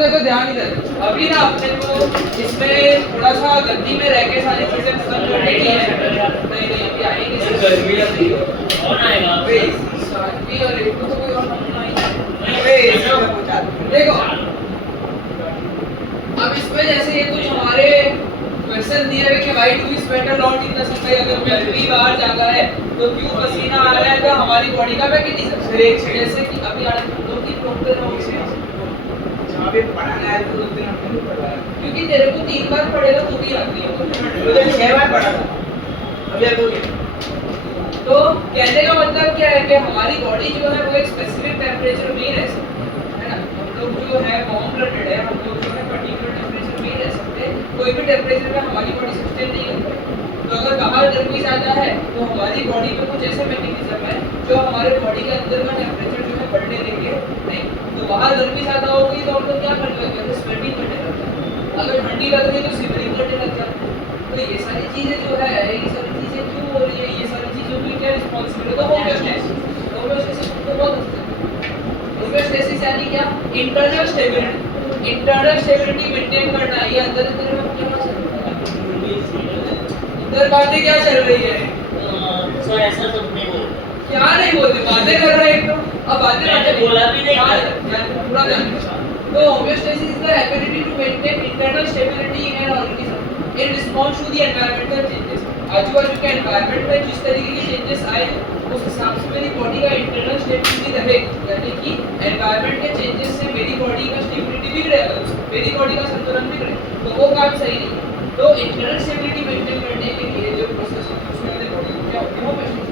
देखो ध्यान इधर, अभी ना अपने को इसमें थोड़ा सा गद्दी में रह के सारी चीजें खत्म करनी है। नहीं नहीं अभी आएंगे गर्मी लग रही है। कौन आएगा? शादी और एक तो कोई और देखो अब इसमें जैसे ये कुछ हमारे क्वेश्चन दिए हुए कि why do we sweat a lot in the summer, अगर गर्मी बाहर जाता है तो क्यों पसीना आ रहा है, तो हमारी बॉडी का मैकेनिज्म जैसे कि अभी लोग की प्रॉब्लम हो गई है जहां पे पढ़ाना है तो 2 दिन हमने पढ़ा है, क्योंकि तेरे को 3 बार पढ़ेगा तो भी याद नहीं होगा, मुझे 6 बार पढ़ा था अब याद हो गया। तो कहने का मतलब क्या है कि हमारी बॉडी जो है वो एक स्पेसिफिक टेंपरेचर में ही रह सकती है ना। हम लोग जो है वार्म ब्लडेड है, हम लोग जो है पर्टिकुलर टेंपरेचर में ही रह सकते हैं, कोई भी टेंपरेचर में हमारी बॉडी सस्टेन नहीं होती। तो अगर बाहर गर्मी ज़्यादा है तो हमारी बॉडी में कुछ ऐसे मैकेनिज्म है जो हमारे बॉडी के अंदर का टेंपरेचर जो है बढ़ने देंगे नहीं। तो बाहर गर्मी ज़्यादा होगी तो हम लोग क्या करने लगते हैं, स्वेटिंग करने लगते हैं, अगर ठंडी लग रही है तो शिवरिंग करने लग जाते हैं। तो ये सारी चीज़ें जो है, ये सारी चीज़ें क्यों हो रही है, ये सारी चीज़ों की क्या रिस्पॉन्सिबिलिटी है, होम्योस्टेसिस। होम्योस्टेसिस को बहुत होम्योस्टेसिस यानी क्या, internal stability, internal stability maintain करना। ये अंदर अंदर में क्या चल रहा है, इधर बातें क्या चल रही है, सर ऐसा तो नहीं बोल, क्या नहीं बोलते, बातें कर रहे हैं। तो अब बातें बोला भी नहीं पूरा जान। तो homeostasis is the ability to maintain internal stability in an organism in response to the environmental changes. आजू बाजू के एनवायरनमेंट में जिस तरीके के चेंजेस आए उस हिसाब से मेरी बॉडी का इंटरनल स्टेबिलिटी रहे, यानी कि एनवायरनमेंट के चेंजेस से मेरी बॉडी का स्टेबिलिटी बिगड़े, मेरी बॉडी का संतुलन बिगड़े तो वो काम सही नहीं है। तो इंटरनल स्टेबिलिटी मेंटेन करने के लिए जो प्रोसेस होता है उसमें हमारी बॉडी को क्या होती है, homeostasis.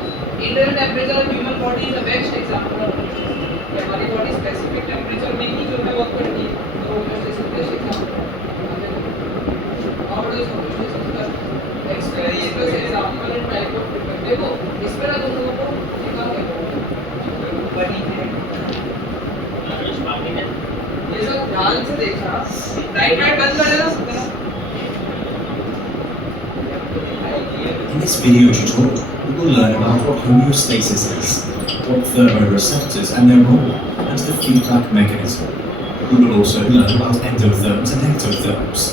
Internal temperature of human body is the best example of homeostasis. हमारी बॉडी स्पेसिफिक टेंपरेचर में ही जो है वर्क करती है, तो होम्योस्टेसिस बेस्ट एग्जांपल है। और इस होम्योस्टेसिस का experiment example and type of treatment देखो, इस पे ना तुम लोगों को लिखा है बनी है ये सब ध्यान से देखना, राइट राइट बंद कर देना सबका। In this video tutorial, we will learn about what homeostasis is, what thermoreceptors and their role, and the feedback mechanism. We will also learn about endotherms and ectotherms.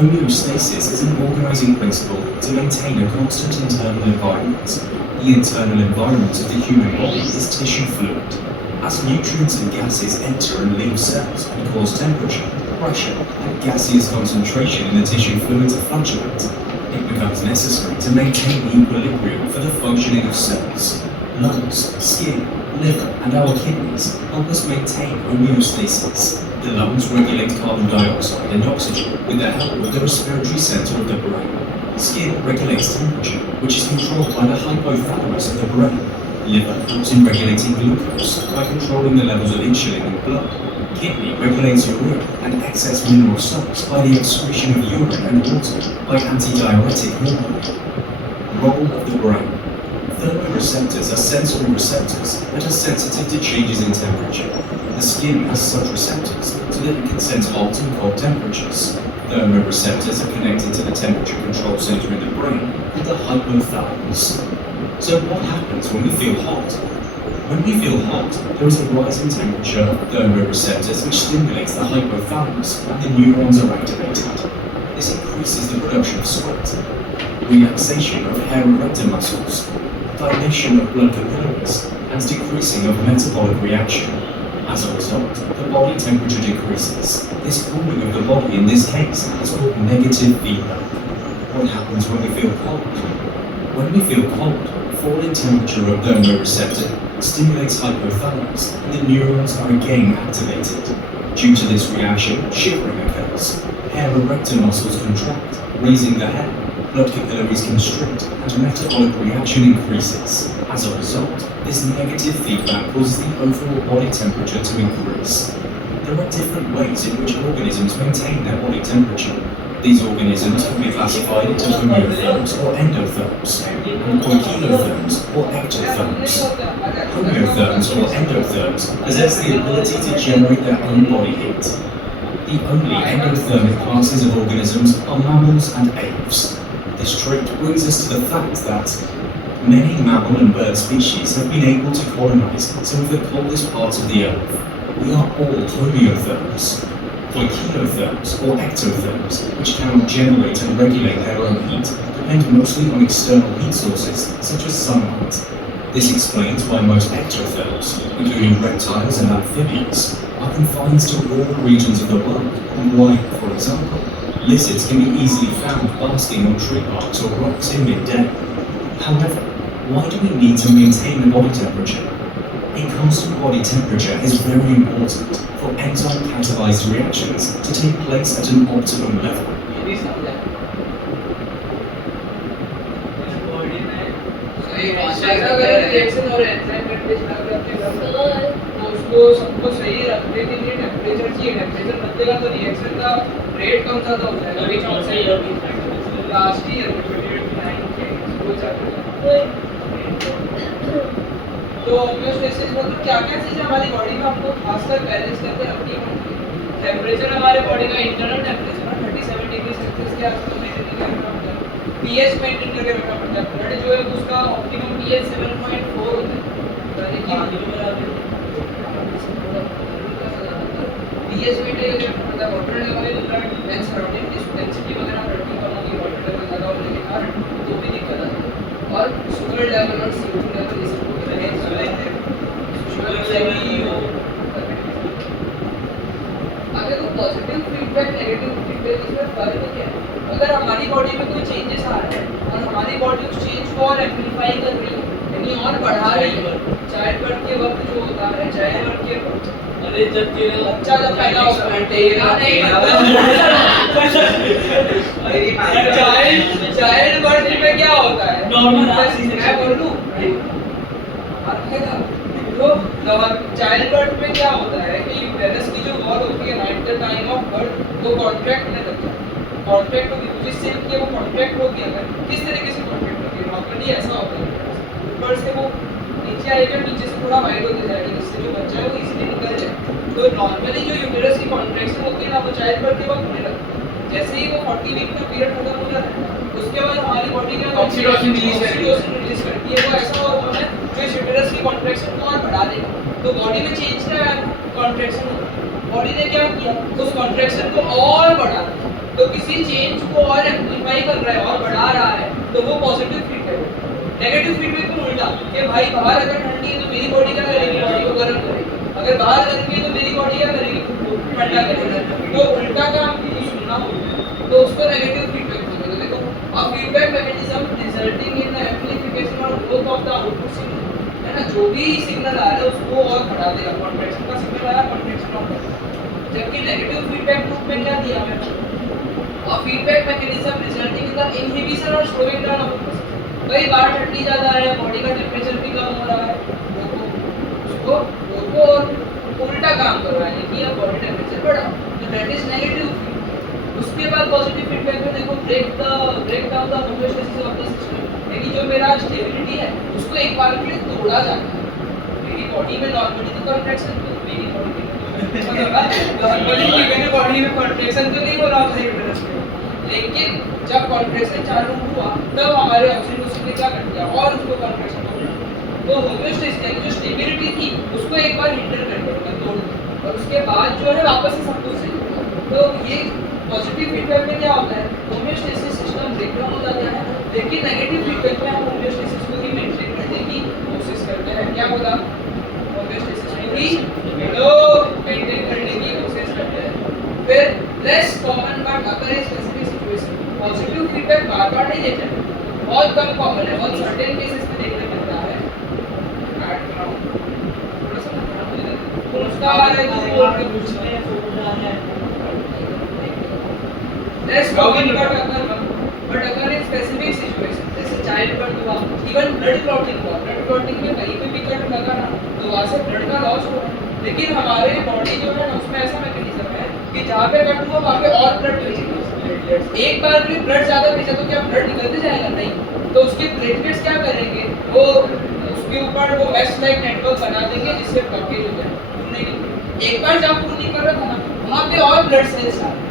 Homeostasis is an organizing principle to maintain a constant internal environment. The internal environment of the human body is tissue fluid. As nutrients and gases enter and leave cells and cause temperature, pressure, and gaseous concentration in the tissue fluid to fluctuate, it becomes necessary to maintain the equilibrium for the functioning of cells. Lungs, skin, liver, and our kidneys help us maintain homeostasis. The lungs regulate carbon dioxide and oxygen with the help of the respiratory center of the brain. Skin regulates temperature, which is controlled by the hypothalamus of the brain. Liver helps in regulating glucose by controlling the levels of insulin in blood. Kidney regulates urine and excess mineral salts by the excretion of urine and water by antidiuretic hormone. Role of the brain. Thermoreceptors are sensory receptors that are sensitive to changes in temperature. The skin has such receptors so that it can sense hot and cold temperatures. Thermoreceptors are connected to the temperature control center in the brain called the hypothalamus. So what happens when we feel hot? When we feel hot, there is a rise in temperature of thermoreceptors which stimulates the hypothalamus and the neurons are activated. This increases the production of sweat, relaxation of hair erector muscles, dilation of blood capillaries, and decreasing of metabolic reaction. As a result, the body temperature decreases. This cooling of the body in this case is called negative feedback. What happens when we feel cold? When we feel cold, fall in temperature of thermoreceptor stimulates hypothalamus and the neurons are again activated. Due to this reaction, shivering occurs. Hair erector muscles contract, raising the hair. Blood capillaries constrict and metabolic reaction increases. As a result, this negative feedback causes the overall body temperature to increase. There are different ways in which organisms maintain their body temperature. These organisms can be classified into homeotherms or endotherms, and poikilotherms or ectotherms. Homeotherms or endotherms possess the ability to generate their own body heat. The only endothermic classes of organisms are mammals and aves. This trait brings us to the fact that many mammal and bird species have been able to colonize some of the coldest parts of the earth. We are all homeotherms. For kinotherms or ectotherms, which cannot generate and regulate their own heat, depend mostly on external heat sources such as sunlight. This explains why most ectotherms, including reptiles and amphibians, are confined to rural regions of the world, and why, for example, lizards can be easily found basking on tree barks or rocks in midday. However, why do we need to maintain the body temperature? A constant body temperature is very important for enzyme catalyzed reactions to take place at an optimum level. ये भी समझा सही बात है अगर reaction और enzyme temperature अगर अपने घर में तो उसको सबको सही रखने के लिए टेम्परेचर चाहिए टेम्परेचर बदलेगा तो रिएक्शन का रेट कम ज़्यादा हो जाएगा अभी कौन सा ईयर भी लास्ट ईयर में 2029 वो चल रहा तो होम्योस्टेसिस मतलब क्या-क्या चीज़ें हमारी बॉडी में हमको खासकर बैलेंस करके रखनी होती है टेम्परेचर हमारे बॉडी का इंटरनल टेम्परेचर 37 डिग्री सेल्सियस के आसपास मेंटेन करके रखना पड़ता है पीएच मेंटेन करके रखना पड़ता है ब्लड जो है उसका ऑप्टिमम पीएच 7.4 होता है यानी कि पीएच मेंटेन करके रखना पड़ता है water level in blood and surrounding density वगैरह ब्लड की कम होगी वाटर लेवल ज़्यादा होने के कारण तो भी दिक्कत आती है और शुगर लेवल और CO2 लेवल इस अगर तो पॉजिटिव फीडबैक नेगेटिव फीडबैक इसमें फर्क क्या है अगर हमारी बॉडी में कोई चेंजेस आ रहे हैं और हमारी बॉडी उस चेंज को और एम्प्लीफाई कर रही है यानी और बढ़ा रही है चाइल्ड बर्थ के वक्त जो होता है चाइल्ड बर्थ के वक्त अरे जब तेरा बच्चा जब पैदा होता है तेरा नहीं चाइल्ड बर्थ में क्या होता है नॉर्मल मैं बोलूं तो चाइल्ड बर्थ में क्या होता है कि यूटेरस की जो वॉल होती है at the time of birth वो कॉन्ट्रैक्ट होने लगता है कॉन्ट्रैक्ट होगी जिससे कि वो कॉन्ट्रैक्ट होगी अगर किस तरीके से कॉन्ट्रैक्ट होगी नॉर्मली ऐसा होता है ऊपर से वो नीचे आएगा नीचे से थोड़ा वाइड होते जाएगा जिससे जो बच्चा है वो इजीली निकल जाए तो नॉर्मली जो यूटेरस की कॉन्ट्रैक्शन होती है ना वो चाइल्ड बर्थ के वक्त होने लगती है जैसे ही वो 40 वीक का पीरियड खत्म हो जाता है उसके बाद हमारी बॉडी क्या ऑक्सीटोसिन रिलीज करती है वो ऐसा हार्मोन है जो यूटेरस की कॉन्ट्रैक्शन को और बढ़ा देगा तो बॉडी में चेंज क्या आया कॉन्ट्रैक्शन बॉडी ने क्या किया उस कॉन्ट्रैक्शन को और बढ़ा दिया तो किसी चेंज को और एम्प्लीफाई कर रहा है और बढ़ा रहा है तो वो पॉजिटिव फीडबैक नेगेटिव फीडबैक तो उल्टा कि भाई बाहर अगर ठंडी है तो मेरी बॉडी क्या करेगी बॉडी को गर्म करेगी अगर बाहर गर्मी है तो मेरी बॉडी क्या करेगी ठंडा करेगी तो उल्टा काम सुनना तो उसको नेगेटिव फीडबैक बोलते हैं देखो अब feedback mechanism resulting in the amplification और growth of the output signal है ना जो भी सिग्नल आ रहा है उसको और बढ़ा देगा कॉन्ट्रैक्शन का सिग्नल आया कॉन्ट्रैक्शन ऑफ जबकि नेगेटिव फीडबैक लूप में क्या दिया मैंने और feedback mechanism resulting in the inhibition और स्लोइंग डाउन ऑफ कई बार ठंडी ज़्यादा है बॉडी का टेम्परेचर भी कम हो रहा है उसको और उल्टा काम कर रहा है कि अब बॉडी टेम्परेचर बढ़ा तो दैट इज नेगेटिव उसके बाद पॉजिटिव फीडबैक में देखो break down the homeostasis of the system यानी जो मेरा स्टेबिलिटी है उसको एक बार के लिए तोड़ा जाता है मेरी बॉडी में नॉर्मली तो कॉन्ट्रैक्शन तो मेरी बॉडी में बॉडी में कॉन्ट्रैक्शन तो नहीं हो रहा था यूटेरस में लेकिन जब कॉन्ट्रैक्शन चालू हुआ तब हमारे ऑक्सीटोसिन ने क्या कर दिया और उसको कॉन्ट्रैक्शन हो गया तो होमोस्टेसिस यानी जो स्टेबिलिटी थी उसको एक बार हिंडर कर दिया तोड़ दिया और उसके बाद जो है वापस से सब कुछ सही हुआ तो ये पॉजिटिव फीडबैक में क्या होता है होमोस्टेसिस सिस्टम ब्रेकडाउन हो जाता है लेकिन नेगेटिव फीडबैक में हम होमोस्टेसिस को ही मेंटेन करने की कोशिश करते हैं क्या बोला होमोस्टेसिस को ही मेंटेन करने की कोशिश करते हैं फिर लेस कॉमन बट अगर इस स्पेसिफिक सिचुएशन पॉजिटिव फीडबैक बार-बार नहीं देते हैं बहुत कम कॉमन है बहुत सर्टेन केसेस में देखने मिलता है थोड़ा सा उसका है जो बोल के पूछने हैं लेस कॉमन बट अगर इन स्पेसिफिक सिचुएशन जैसे चाइल्ड बर्थ हुआ इवन ब्लड क्लॉटिंग में कहीं पे भी कट लगा ना तो वहाँ से ब्लड का लॉस हुआ लेकिन हमारे बॉडी जो है ना उसमें ऐसा मैकेनिज्म है कि जहाँ पे कट हुआ वहाँ पे और ब्लड भेजेगा एक बार भी ब्लड ज़्यादा भेजा तो क्या ब्लड निकलते जाएगा नहीं तो उसके प्लेटलेट्स क्या करेंगे वो उसके ऊपर वो मेश लाइक नेटवर्क बना देंगे जिससे ब्लॉकेज हो जाए एक बार जब खून निकल रहा था ना वहाँ पे और ब्लड सेल्स आ रहे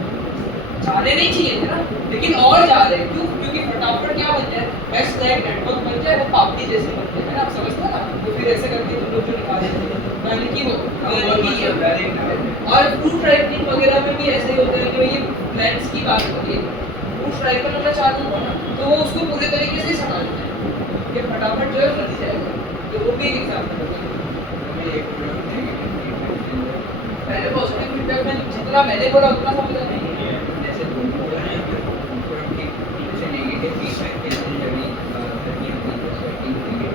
जाने नहीं चाहिए थे ना लेकिन और जा रहे हैं क्यों क्योंकि फटाफट क्या बन जाए मेश लाइक नेटवर्क बन जाए वो पापड़ी जैसे बनते हैं ना आप समझते हैं ना तो फिर ऐसे करके तुम लोग जो निकाले थे यानी कि वो और फ्रूट राइपनिंग वगैरह में भी ऐसे ही होता है कि ये प्लांट्स की बात होती है, फ्रूट राइपन होना चालू हो ना तो वो उसको पूरे तरीके से सटा देते हैं कि फटाफट जो है बन जाएगा। तो वो भी एक एग्जांपल है। पहले पॉजिटिव फीडबैक में जितना मैंने बोला उतना समझा नहीं है। जैसे तुमको बोला है कि तुम की जैसे नेगेटिव फीडबैक के लिए जब करनी होती है सेटिंग होती है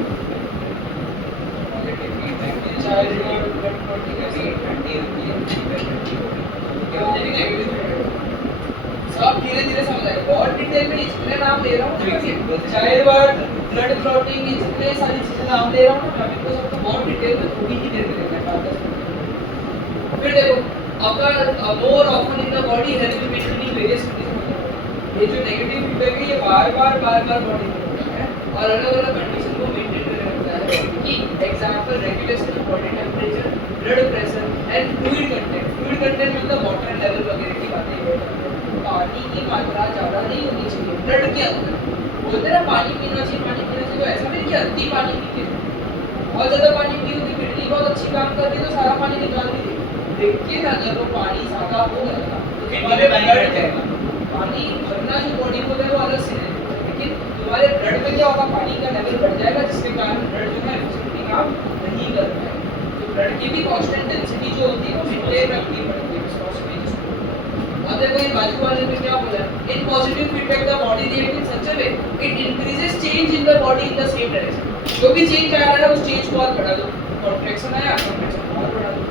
पॉजिटिव फीडबैक के चाहे लिए जो ठीक है जैसे ठंडी होती है फीडबैक ठंडी होती है क्या होता है कि नेगेटिव फीडबैक सब धीरे-धीरे समझ आएगा। बहुत डिटेल में इसलिए नाम ले रहा हूँ चाइल्ड बर्थ, ब्लड क्लॉटिंग, इतने सारी चीजें नाम ले रहा हूँ ना मैं, बिकॉज़ आपको बहुत डिटेल में थोड़ी ही देर में देखना है। फिर देखो अगर more often in the body health maintaining various condition, ये जो नेगेटिव फीडबैक है ये बार-बार बॉडी में होता है और अलग-अलग कंडीशन को मेंटेन करके रखता है। कि example regulation of body temperature, blood pressure and fluid content मतलब वाटर लेवल वगैरह की बातें ये करता है। पानी की मात्रा ज़्यादा नहीं होनी चाहिए ब्लड के अंदर। बोलते हैं ना पानी पीना चाहिए, तो ऐसा नहीं कि अति पानी पीते बहुत ज़्यादा पानी पी होगी, किडनी बहुत अच्छी काम कर रही है तो सारा पानी निकाल दी। लेकिन अगर वो पानी ज़्यादा हो गया तो तुम्हारे ब्लड जाएगा, पानी भरना जो बॉडी को है वो अलग से है, लेकिन तुम्हारे ब्लड में क्या होगा, पानी का लेवल बढ़ जाएगा जिसके कारण ब्लड जो है एफिशिएंटली काम नहीं कर पाएगा। तो ब्लड की भी कांस्टेंट डेंसिटी जो होती है वो मेंटेन रखनी पड़ती है विस्कोसिटी जिसको। और देखो ये बाजू वाले में क्या बोला है, in positive feedback the body react in such a way it increases change in the body in the same direction. जो भी चेंज आ रहा है उस चेंज को और बढ़ा दो, कॉन्ट्रैक्शन आया कॉन्ट्रैक्शन और बढ़ा दो।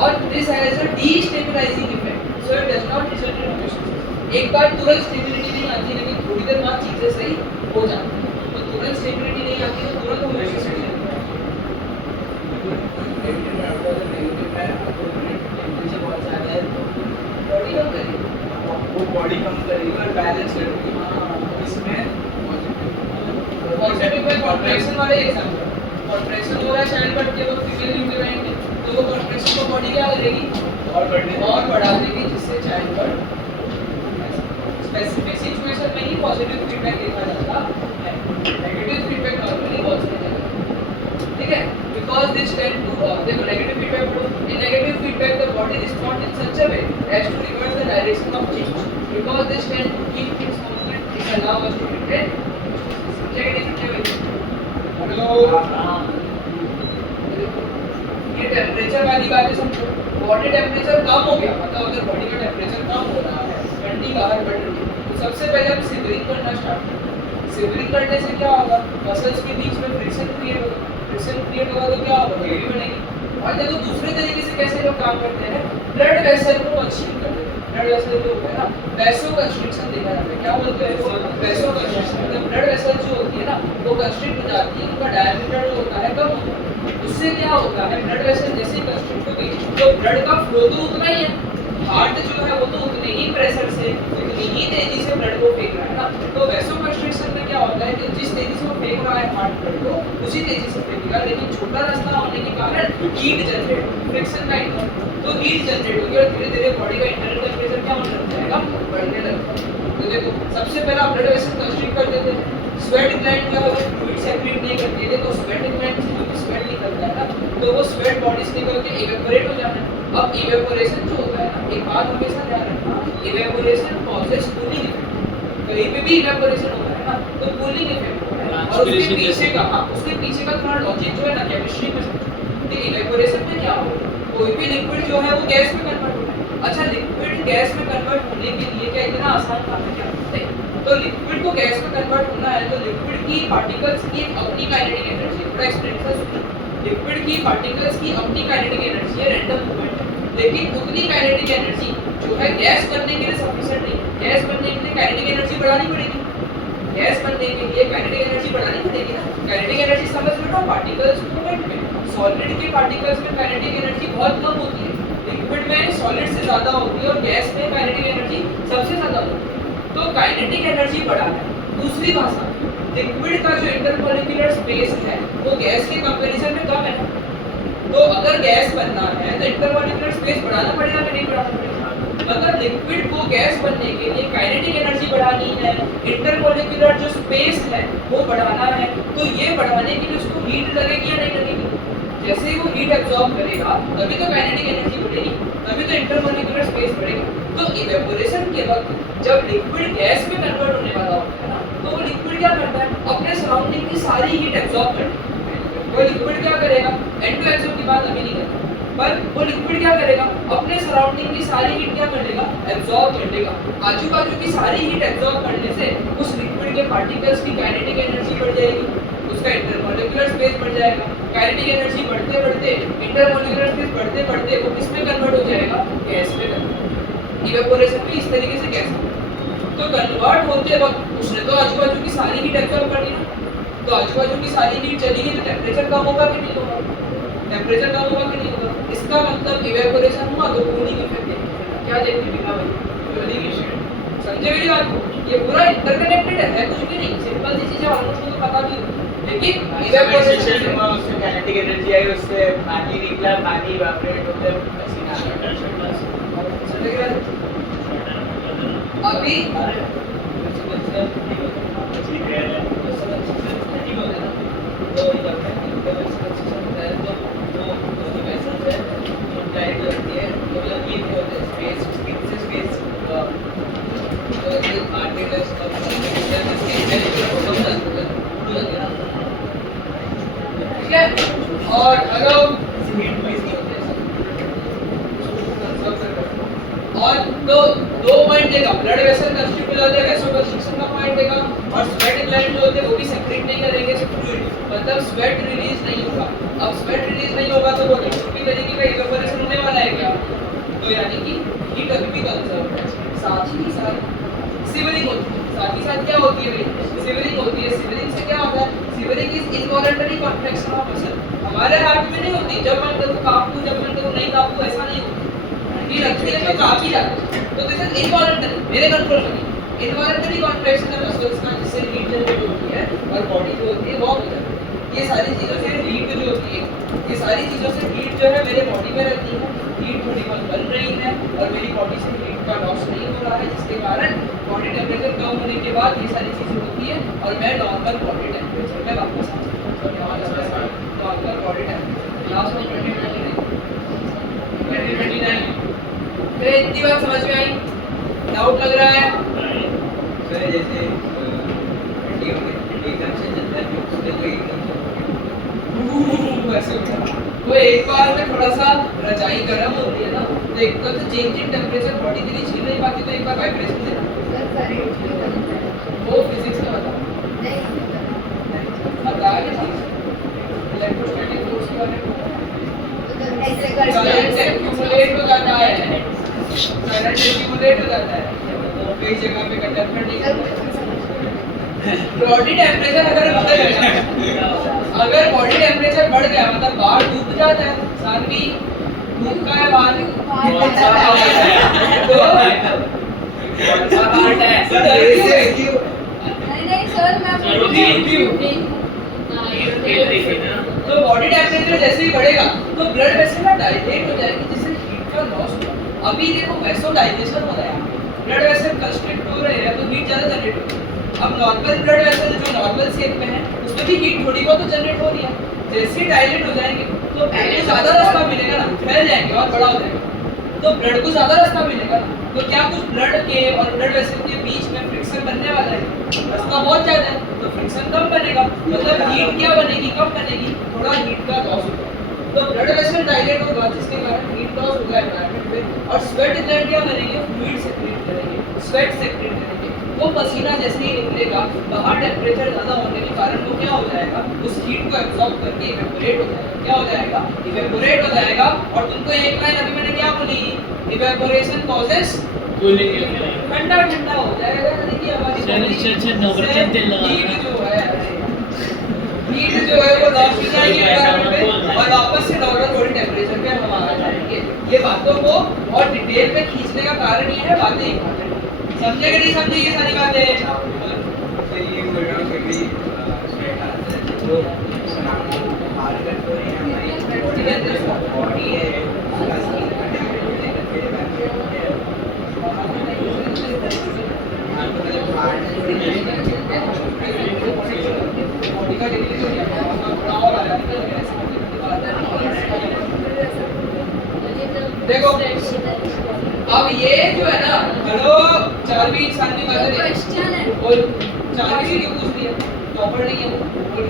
और this has a destabilising effect so it does not result in efficiency. एक बार तुरंत स्टेबिलिटी नहीं आती, लेकिन थोड़ी देर बाद चीजें सही हो जाती हैं। तो तुरंत स्टेबिलिटी नहीं आती तो तुरंत वो एफिशिएंसी बॉडी कम करेगी, वो बॉडी कम करेगी और बैलेंस रखेगी। इसमें पॉजिटिव में कॉन्ट्रैक्शन वाले एग्जांपल, कॉन्ट्रैक्शन हो रहा है चाइल्ड बट के वक्त फीमेल यूटेराइन में, तो वो कॉन्ट्रैक्शन को बॉडी क्या करेगी और बढ़ा देगी, जिससे चाइल्ड बर्थ। स्पेसिफिक सिचुएशन में ही पॉजिटिव फीडबैक देखा जाता है, नेगेटिव फीडबैक नॉर्मली बहुत से जगह, ठीक है। बिकॉज दिस टेंड टू देखो negative feedback, in negative feedback the body respond in such a way as to reverse the direction of change. Because this tend to keep things constant, it allow us to maintain. समझे कि नहीं समझे भाई? Hello, ये temperature वाली बातें समझो। Body temperature कम हो गया, मतलब अगर बॉडी का टेम्परेचर कम हो रहा है, ठंडी बाहर बढ़ रही है, तो सबसे पहले हम सिवरिंग करना स्टार्ट करें। सिवरिंग करने से क्या होगा, मसल्स के बीच में फ्रिक्शन क्रिएट होगा, फ्रिक्शन क्रिएट होगा तो क्या होगा, ग्रेवी बनेगी। और देखो दूसरे तरीके से कैसे लोग काम करते हैं, ब्लड वेसल को अचीव करते हैं। ब्लड वेसल जो होता है ना, वैसो कंस्ट्रिक्शन देखा जाता है। क्या बोलते हैं वो, वैसो कंस्ट्रिक्शन, मतलब ब्लड वेसल जो होती है ना वो कंस्ट्रिक्ट हो जाती है, उनका डायमीटर जो होता है कम होता है। उससे क्या होता है, ब्लड वेसल जैसे कंस्ट्रिक्ट होगी तो ब्लड का फ्लो तो उतना ही है, हार्ट जो है वो तो उतने ही प्रेशर से उतनी ही तेजी से ब्लड को फेंक रहा है ना। तो वैसो कंस्ट्रिक्शन में क्या होता है कि जिस तेजी से वो फेंक रहा है हार्ट ब्लड को, उसी तेजी से फेंकेगा, लेकिन छोटा रास्ता होने के कारण हीट जनरेट, फ्रिक्शन का इफेक्ट, तो हीट जनरेट होगी और धीरे धीरे बॉडी का इंटरनल टेम्परेचर क्या होने लग जाएगा, बढ़ने लगता है। तो देखो सबसे पहला ब्लड वेसल कंस्ट्रिक्ट कर देते हैं। स्वेट ग्लैंड क्या होता है, फ्लूइड सेक्रेट नहीं करती है, तो स्वेट ग्लैंड से जो स्वेट निकलता है ना, तो वो स्वेट बॉडी से निकल के इवेपोरेट हो जाता है। अब इवेपोरेशन जो होता है ना, एक बात हमेशा ध्यान रखना, इवेपोरेशन कॉजेस कूलिंग इफेक्ट। कहीं पे भी इवेपोरेशन होता है ना तो कूलिंग इफेक्ट होता है, और उसके पीछे का उसके पीछे का थोड़ा लॉजिक जो है ना केमिस्ट्री में समझो। तो इवेपोरेशन में क्या होगा, कोई भी लिक्विड जो है वो गैस में कन्वर्ट होता है। अच्छा, लिक्विड गैस में कन्वर्ट होने के लिए क्या इतना आसान काम है क्या? नहीं। तो लिक्विड को गैस में कन्वर्ट होना है तो लिक्विड की पार्टिकल्स की अपनी काइनेटिक एनर्जी, थोड़ा एक्सप्लेन कर सकते हैं। लिक्विड की पार्टिकल्स की अपनी काइनेटिक एनर्जी है, रैंडम मूवमेंट है, लेकिन उतनी काइनेटिक एनर्जी जो है गैस बनने के लिए सफिशिएंट नहीं है। गैस बनने के लिए काइनेटिक एनर्जी बढ़ानी पड़ेगी, गैस बनने के लिए काइनेटिक एनर्जी बढ़ानी पड़ेगी ना। काइनेटिक एनर्जी समझ लो पार्टिकल्स मूवमेंट में, सॉलिड के पार्टिकल्स में काइनेटिक एनर्जी बहुत कम होती है, लिक्विड में सॉलिड से ज़्यादा होती है और गैस में काइनेटिक एनर्जी सबसे ज़्यादा होती है। तो काइनेटिक एनर्जी बढ़ा है। दूसरी भाषा, लिक्विड का जो इंटरमॉलिक्यूलर स्पेस है वो गैस के कंपैरिजन में कम है ना। तो अगर गैस बनना है तो इंटरमॉलिक्यूलर स्पेस बढ़ाना पड़ेगा कि नहीं बढ़ाना पड़ेगा? मतलब लिक्विड को गैस बनने के लिए काइनेटिक एनर्जी बढ़ानी है, इंटरमॉलिक्यूलर जो स्पेस है वो बढ़ाना है। तो ये बढ़ाने के लिए उसको हीट लगेगी या नहीं लगेगी? जैसे ही वो हीट एब्जॉर्ब करेगा तभी तो काइनेटिक एनर्जी बढ़ेगी, तभी तो इंटरमॉलिक्यूलर स्पेस बढ़ेगा। तो इवेपोरेशन के वक्त जब लिक्विड गैस में कन्वर्ट होने वाला होता है ना, तो वो लिक्विड क्या करता है, अपने सराउंडिंग की सारी हीट एब्जॉर्ब करता है। वो लिक्विड क्या करेगा, N2SO की बात अभी नहीं करता, पर वो लिक्विड क्या करेगा, अपने सराउंडिंग की सारी हीट क्या कर लेगा, एब्जॉर्ब कर लेगा। आजू बाजू की सारी हीट एब्जॉर्ब करने से उस लिक्विड के पार्टिकल्स की काइनेटिक एनर्जी बढ़ जाएगी, उसका इंटरमॉलिक्यूलर स्पेस बढ़ जाएगा। काइनेटिक एनर्जी बढ़ते बढ़ते, इंटरमॉलिक्यूलर स्पेस बढ़ते बढ़ते वो किस में कन्वर्ट हो जाएगा, गैस में कन्वर्ट। इवेपोरेशन भी इस तरीके से गैस में तो कन्वर्ट होते वक्त उसने तो आजू बाजू की सारी हीट एब्जॉर्ब कर ली ना, तो आजू बाजू की सारी हीट चली गई तो टेम्परेचर कम होगा कि नहीं होगा, टेम्परेचर कम होगा कि नहीं होगा। इसका मतलब इवेपोरेशन हुआ तो कूलिंग इफेक्ट है। क्या देखते बिना भाई, कूलिंग इफेक्ट। समझे मेरी बात को, ये पूरा इंटरकनेक्टेड है कुछ भी नहीं, सिंपल सी चीजें ऑलमोस्ट तो पता भी हो, लेकिन इवेपोरेशन में उससे काइनेटिक एनर्जी आई, उससे पानी निकला, पानी इवेपोरेट होकर पसीना आ गया। अभी ठीक है, और अगर और तो 2 पॉइंट देगा, ब्लड वेसल कंस्ट्रिक्ट होता है, वैसोकंस्ट्रिक्शन का पॉइंट देगा, और स्वेट ग्लैंड जो होते हैं वो भी सेक्रेट नहीं करेंगे फ्लूइड, मतलब स्वेट रिलीज नहीं होगा। अब स्वेट रिलीज नहीं होगा तो वो किसी तरीके का इवेपोरेशन होने वाला है क्या, तो यानी कि हीट अभी भी कंजर्व है। साथ ही साथ सिवलिंग होती है, साथ ही साथ क्या होती है भाई, सिवलिंग होती है। सिवलिंग से क्या होता है, swelling is involuntary contraction of muscle, हमारे हाथ में नहीं होती, जब मन करूं काफू, जब मन करूं नहीं काफू, ऐसा नहीं होता। ये रखती है तो काफी जाती है, तो दिस इज इनवॉलंटरी, मेरे कंट्रोल में नहीं। इनवॉलंटरी कॉन्ट्रैक्शन ऑफ मसल्स का जिससे हीट जनरेट होती है और बॉडी जो होती है वॉर्म हो जाती है। ये सारी चीजों से हीट जो होती है, ये सारी चीजों से हीट जो है मेरे बॉडी में रहती है, हीट थोड़ी बहुत बन रही है और मेरी बॉडी से हीट का लॉस नहीं हो रहा है, जिसके कारण बॉडी टेम्परेचर कम होने के बाद ये सारी चीजें होती है और मैं नॉर्मल बॉडी टेम्परेचर में वापस आ जाता हूं। नॉर्मल बॉडी टेम्परेचर लास्ट में 29। तो इतनी बात समझ में आई, डाउट लग रहा है? सर जैसे हड्डियों में एकदम से चलता है, उसमें कोई एकदम वैसे होता है। वो एक बार में थोड़ा सा रजाई गर्म होती है ना, तो एकदम से चेंज इन टेम्परेचर बॉडी के लिए झेल नहीं पाती, तो एक बार वाइब्रेशन दे वो फिजिक्स में बताया कि इलेक्ट्रोस्टैटिक फोर्स के बारे में करंट एक्यूमुलेट हो जाता है, करंट एक्यूमुलेट हो जाता है, कई जगह पे कंडक्टर नहीं बॉडी टेम्परेचर अगर बॉडी टेम्परेचर बढ़ गया मतलब बाहर धूप जाता है, सानवी धूप का है बाहर तो बॉडी टेम्परेचर जैसे ही बढ़ेगा तो ब्लड वेसल ना डायलेट हो जाएगी, जिससे हीट का लॉस होगा। अभी देखो वैसोडाइलेशन हो रहा है, ब्लड वेसल कंस्ट्रिक्ट हो रहे हैं तो हीट ज़्यादा जनरेट होगी। अब नॉर्मल ब्लड वेसल जो नॉर्मल शेप में है उसमें भी हीट थोड़ी बहुत तो जनरेट हो रही है, जैसे ही डायलेट हो जाएंगे तो ब्लड को ज़्यादा रास्ता मिलेगा ना, फैल जाएंगे और बड़ा हो जाएगा, तो ब्लड को ज़्यादा रास्ता मिलेगा ना, तो क्या कुछ ब्लड के और ब्लड वेसल के बीच में फ्रिक्शन बनने वाला है, रास्ता बहुत ज़्यादा है तो फ्रिक्शन कम बनेगा, मतलब हीट क्या बनेगी, कम बनेगी, थोड़ा हीट का लॉस होगा। तो ब्लड वेसल डायलेट होगा जिसके कारण हीट लॉस होगा एनवायरनमेंट में, और स्वेट ग्लैंड क्या करेंगे, फ्लूइड सेक्रेट करेंगे, स्वेट सेक्रेट करेंगे। वो पसीना जैसे ही निकलेगा बाहर टेम्परेचर ज़्यादा होने के कारण वो क्या हो जाएगा, उस हीट को एब्जॉर्ब करके इवेपोरेट हो जाएगा। क्या हो जाएगा, इवेपोरेट हो जाएगा। और तुमको एक लाइन अभी मैंने क्या बोली, इवेपोरेशन कॉजेस कूलिंग ठंडा ठंडा हो जाएगा, यानी कि हमारी हीट जो है वो लॉस हो जाएगी एनवायरनमेंट में और वापस से नॉर्मल बॉडी टेम्परेचर पे हम आ जाएंगे। ये बातों को और डिटेल में खींचने का कारण ये है, बातें इंपॉर्टेंट समझे कि नहीं समझे ये सारी बातें। तो ये बोल रहा हूँ कि स्वेट आता है तो हार्डर तो है हमारी बॉडी के अंदर बॉडी है उसका स्किन का टेम्परेचर मेरे बारे में बॉडी का देखो अब ये जो है ना, हेलो चारवीं इंसान की बात है, क्वेश्चन है बोल चारवीं से क्यों पूछ रही है? टॉपर नहीं है वो, बोल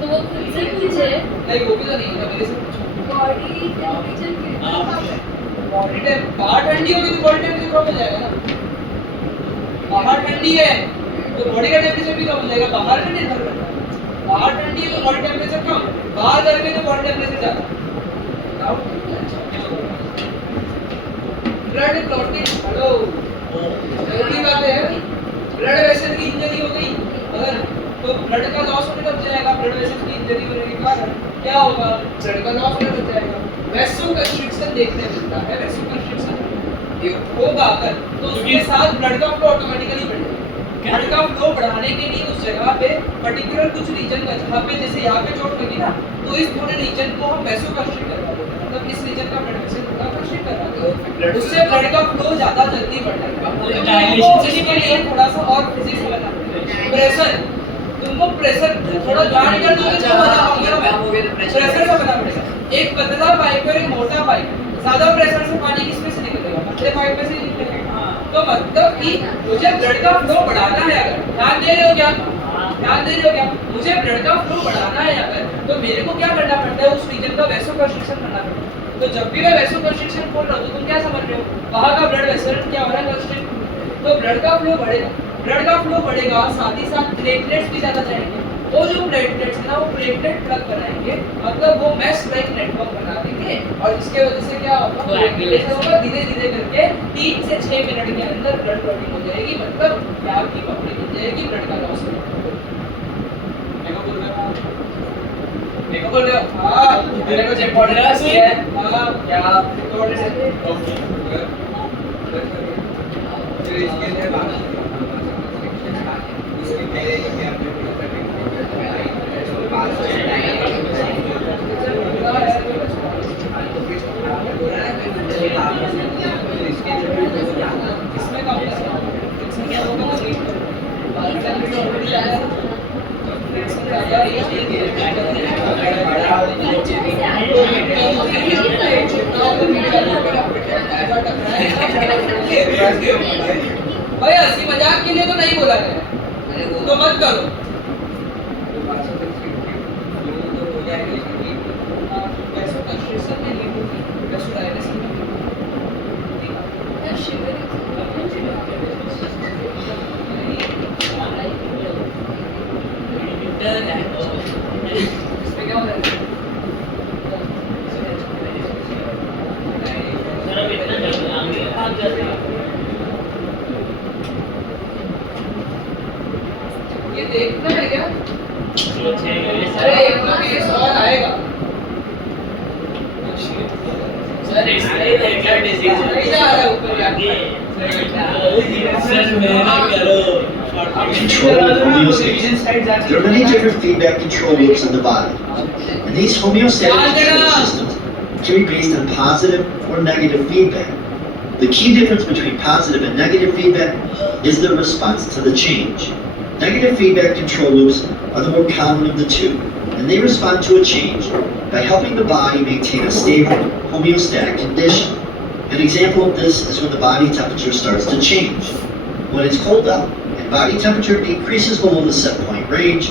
तो वो खुद से पूछे नहीं, वो भी तो नहीं होगा, मेरे से पूछो। बॉडी टेम्परेचर कितना बॉडी टेम्प बाहर ठंडी होगी तो बॉडी टेम्परेचर कम हो जाएगा ना। बाहर ठंडी है तो बॉडी का टेम्परेचर भी कम हो जाएगा, बाहर पे निर्भर करता है। बाहर ठंडी है तो बॉडी टेम्परेचर कम, बाहर गर्मी है तो बॉडी टेम्परेचर ज्यादा। ब्लड क्लॉटिंग, हेलो जरूरी बात है भाई। ब्लड वेसल की इंजरी हो गई अगर, तो ब्लड का लॉस होने लग जाएगा। ब्लड वेसल की इंजरी होने के कारण क्या होगा? ब्लड का लॉस होने लग जाएगा। वैसोकंस्ट्रिक्शन देखने मिलता है, वैसोकंस्ट्रिक्शन ये होगा अगर, तो उसके साथ ब्लड का फ्लो ऑटोमेटिकली बढ़ जाएगा। ब्लड का फ्लो बढ़ाने के लिए उस जगह पे पर्टिकुलर कुछ रीजन का, जहाँ पे जैसे यहाँ पे चोट लगी ना, तो इस पूरे रीजन को हम वैसोकंस्ट्रिक्ट करवा देते हैं, मतलब इस रीजन का ब्लड वेसल पूरा कंस्ट्रिक्ट करवा देते हैं, उससे ब्लड का फ्लो ज्यादा जल्दी बढ़ जाएगा। उसके लिए थोड़ा सा और फिजिक्स लगाना पड़ेगा। प्रेशर, तुमको प्रेशर थोड़ा जान कर दोगे तो बता पाऊंगा मैं। प्रेशर का बना पड़ेगा। एक पतला पाइप और एक मोटा पाइप, ज्यादा प्रेशर से पानी किसमें से निकलेगा? पतले पाइप में से निकलेगा। तो मतलब कि मुझे ब्लड का फ्लो बढ़ाना है अगर, ध्यान दे रहे हो क्या? ध्यान दे रहे हो क्या? मुझे ब्लड का फ्लो बढ़ाना है अगर, तो मेरे को क्या करना पड़ता है? उस रीजन का वैसोकंस्ट्रिक्शन करना पड़ता है। तो जब भी मैं वैसोकंस्ट्रिक्शन बोल रहा हूँ तो तुम क्या समझ रहे हो? वहाँ का ब्लड वेसल क्या हो रहा है? कंस्ट्रिक्ट। तो ब्लड का फ्लो बढ़ेगा, ब्लड का फ्लो बढ़ेगा, साथ ही साथ प्लेटलेट्स भी ज्यादा जाएंगे। वो जो प्लेटलेट्स है ना, वो प्लेटलेट प्लग बनाएंगे, मतलब वो मैश लाइक नेटवर्क बना देंगे, और इसके वजह से क्या होगा? कोएगुलेशन होगा। धीरे धीरे करके 3 से 6 मिनट के अंदर ब्लड क्लॉटिंग हो जाएगी, मतलब क्या की पब्लिक हो जाएगी, ब्लड का लॉस हो जाएगा। देखो बोल रहे हो? हाँ, मेरे को चेक पॉइंट है। हाँ, क्या इम्पोर्टेंट है? फिर इसके लिए बात उसके पहले जो कि आपने इसमें काम इसमें क्या होगा? भाई हंसी मजाक के लिए तो नहीं बोला गया, तो मत करो। ये देखना है क्या? अरे एक तो केस और आएगा सर, इसलिए नहीं जा रहा है ऊपर जाके। Control of homeostasis. There are many different feedback control loops in the body, and these homeostatic control systems can be based on positive or negative feedback. The key difference between positive and negative feedback is the response to the change. Negative feedback control loops are the more common of the two, and they respond to a change by helping the body maintain a stable homeostatic condition. An example of this is when the body temperature starts to change. When it's cold out and body temperature decreases below the set point range,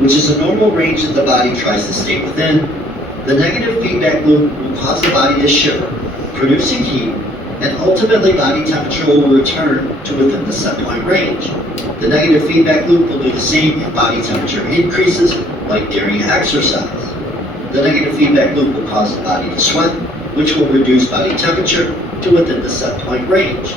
which is a normal range that the body tries to stay within, the negative feedback loop will cause the body to shiver, producing heat, and ultimately body temperature will return to within the set point range. The negative feedback loop will do the same if body temperature increases, like during exercise. The negative feedback loop will cause the body to sweat, which will reduce body temperature to within the set point range.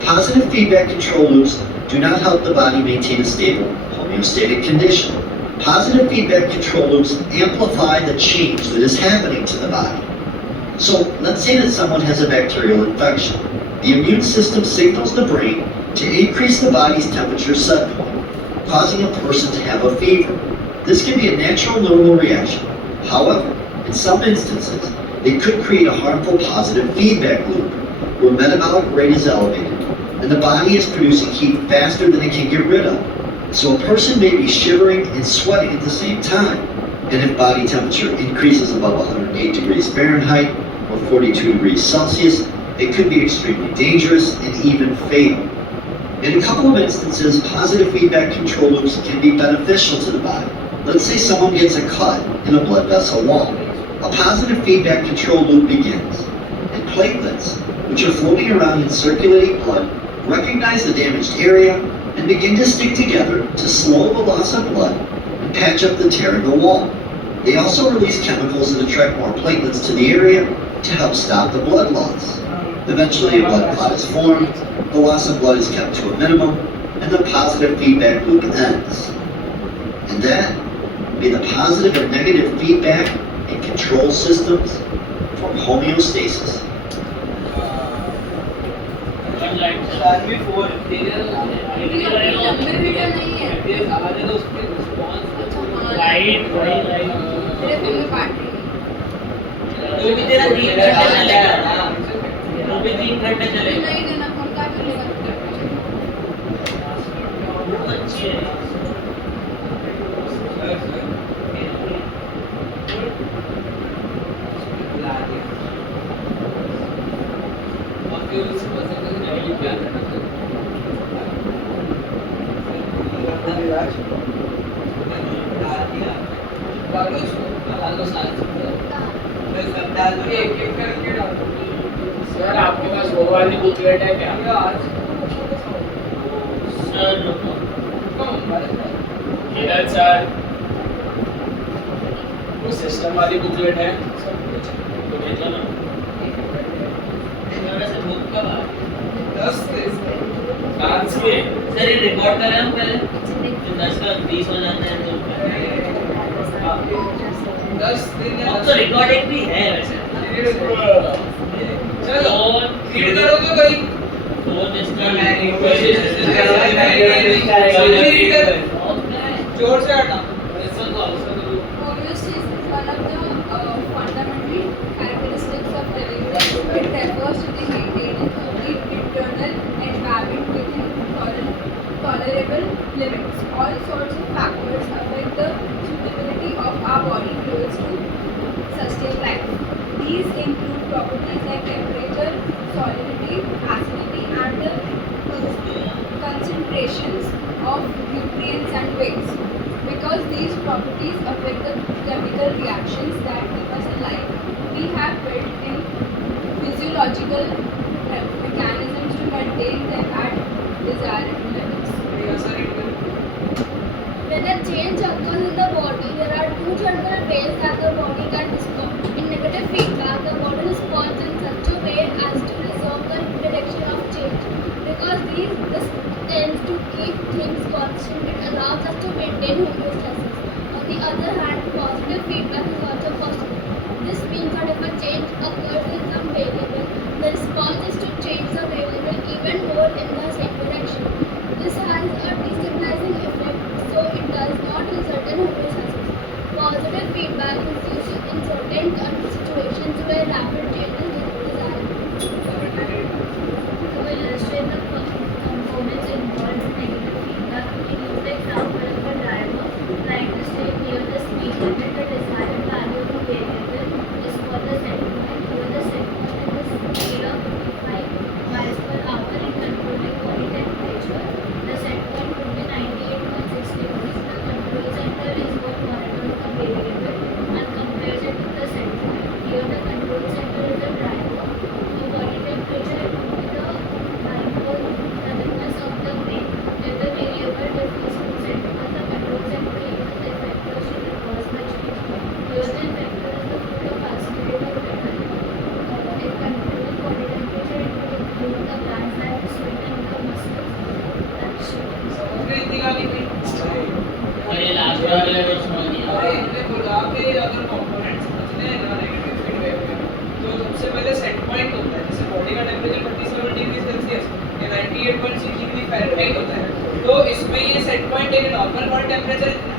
Positive feedback control loops do not help the body maintain a stable homeostatic condition. Positive feedback control loops amplify the change that is happening to the body. So let's say that someone has a bacterial infection. The immune system signals the brain to increase the body's temperature set point, causing a person to have a fever. This can be a natural normal reaction. However, in some instances, it could create a harmful positive feedback loop where metabolic rate is elevated and the body is producing heat faster than it can get rid of. So a person may be shivering and sweating at the same time. And if body temperature increases above 108 degrees Fahrenheit or 42 degrees Celsius, it could be extremely dangerous and even fatal. In a couple of instances, positive feedback control loops can be beneficial to the body. Let's say someone gets a cut in a blood vessel wall. A positive feedback control loop begins, and platelets, which are floating around in circulating blood, recognize the damaged area and begin to stick together to slow the loss of blood and patch up the tear in the wall. They also release chemicals that attract more platelets to the area to help stop the blood loss. Eventually, a blood clot is formed, the loss of blood is kept to a minimum, and the positive feedback loop ends. And that be the positive and negative feedback and control systems for homeostasis. शार्मी 4 लंबे video नहीं है FPS आ जाए तो उसके response light तेरे phone में battery वो भी तेरा 3 घंटे चलेगा, वो भी 3 घंटे चलेगा। नहीं देना फोन का चलेगा वो अच्छी है। आपके उस पर्सन का नेगेटिव क्या करना चाहिए डालो इसको डालो साथ एक एक करके डालो सर आपके पास वो वाली बुकलेट है क्या? सर किरण सर वो सिस्टम वाली बुकलेट है तो भेजो ना। वैसे बुक कब आ 10 डांस के सर ये रिकॉर्ड करें हम पहले तो 10 का 20 हो जाता है तो 10 दिन या अब तो रिकॉर्डिंग भी है वैसे। चलो रीड करो तो कहीं फोन इसका रीड कर जोर से हटा Homeostasis is one of the fundamental characteristics of living things. It refers to the maintenance of the internal environment within tolerable limits. All sorts of factors affect the suitability of our body fluids to sustain life. These include properties like temperature, solidity, acidity, and the concentrations of nutrients and weights. Because these properties affect the chemical reactions that keep us alive, we have built-in physiological mechanisms to maintain them at desired levels. When a change occurs in the body, there are two general ways that the body can respond. In negative feedback, the body responds in such a way as to resolve the direction of change. Because this tends to keep things constant, it allows us to maintain homeostasis. On the other hand, positive feedback is also possible. This means that if a change occurs in some variable, the response is to change the variable even more in the same direction. This has a destabilizing effect, so it does not result in homeostasis. Positive feedback is used in certain situations where rapid changes is desirable. To illustrate the components involved in negative feedback, we can use the example of a driver trying to stay near the speed limit. The desired value of a variable is for the set point, where the set point is the speed of 55 miles per hour in controlling body temperature. The set point would be 98.6 degrees. The control center is what monitors the variable and compares it to the set point. Here the control center is the driver. The body temperature would be the micronumbness of the brain. If the variable differs from set point, the control center uses the effectors to reverse the change. Here the effector is the flow accelerator button. It controls body temperature. It will include the glands like sweat and the muscles that shake. समझ इतनी गाली नहीं और ये last वाले को समझ लिया। अरे इतने बुला के अगर कंपोनेंट्स समझने हैं ना नेगेटिव फीडबैक में तो सबसे पहले सेट पॉइंट होता है जैसे बॉडी का टेम्परेचर 37 डिग्री सेल्सियस या 98.6 डिग्री फ़ारेनहाइट होता है तो इसमें ये सेट पॉइंट एक नॉर्मल बॉडी टेम्परेचर इतना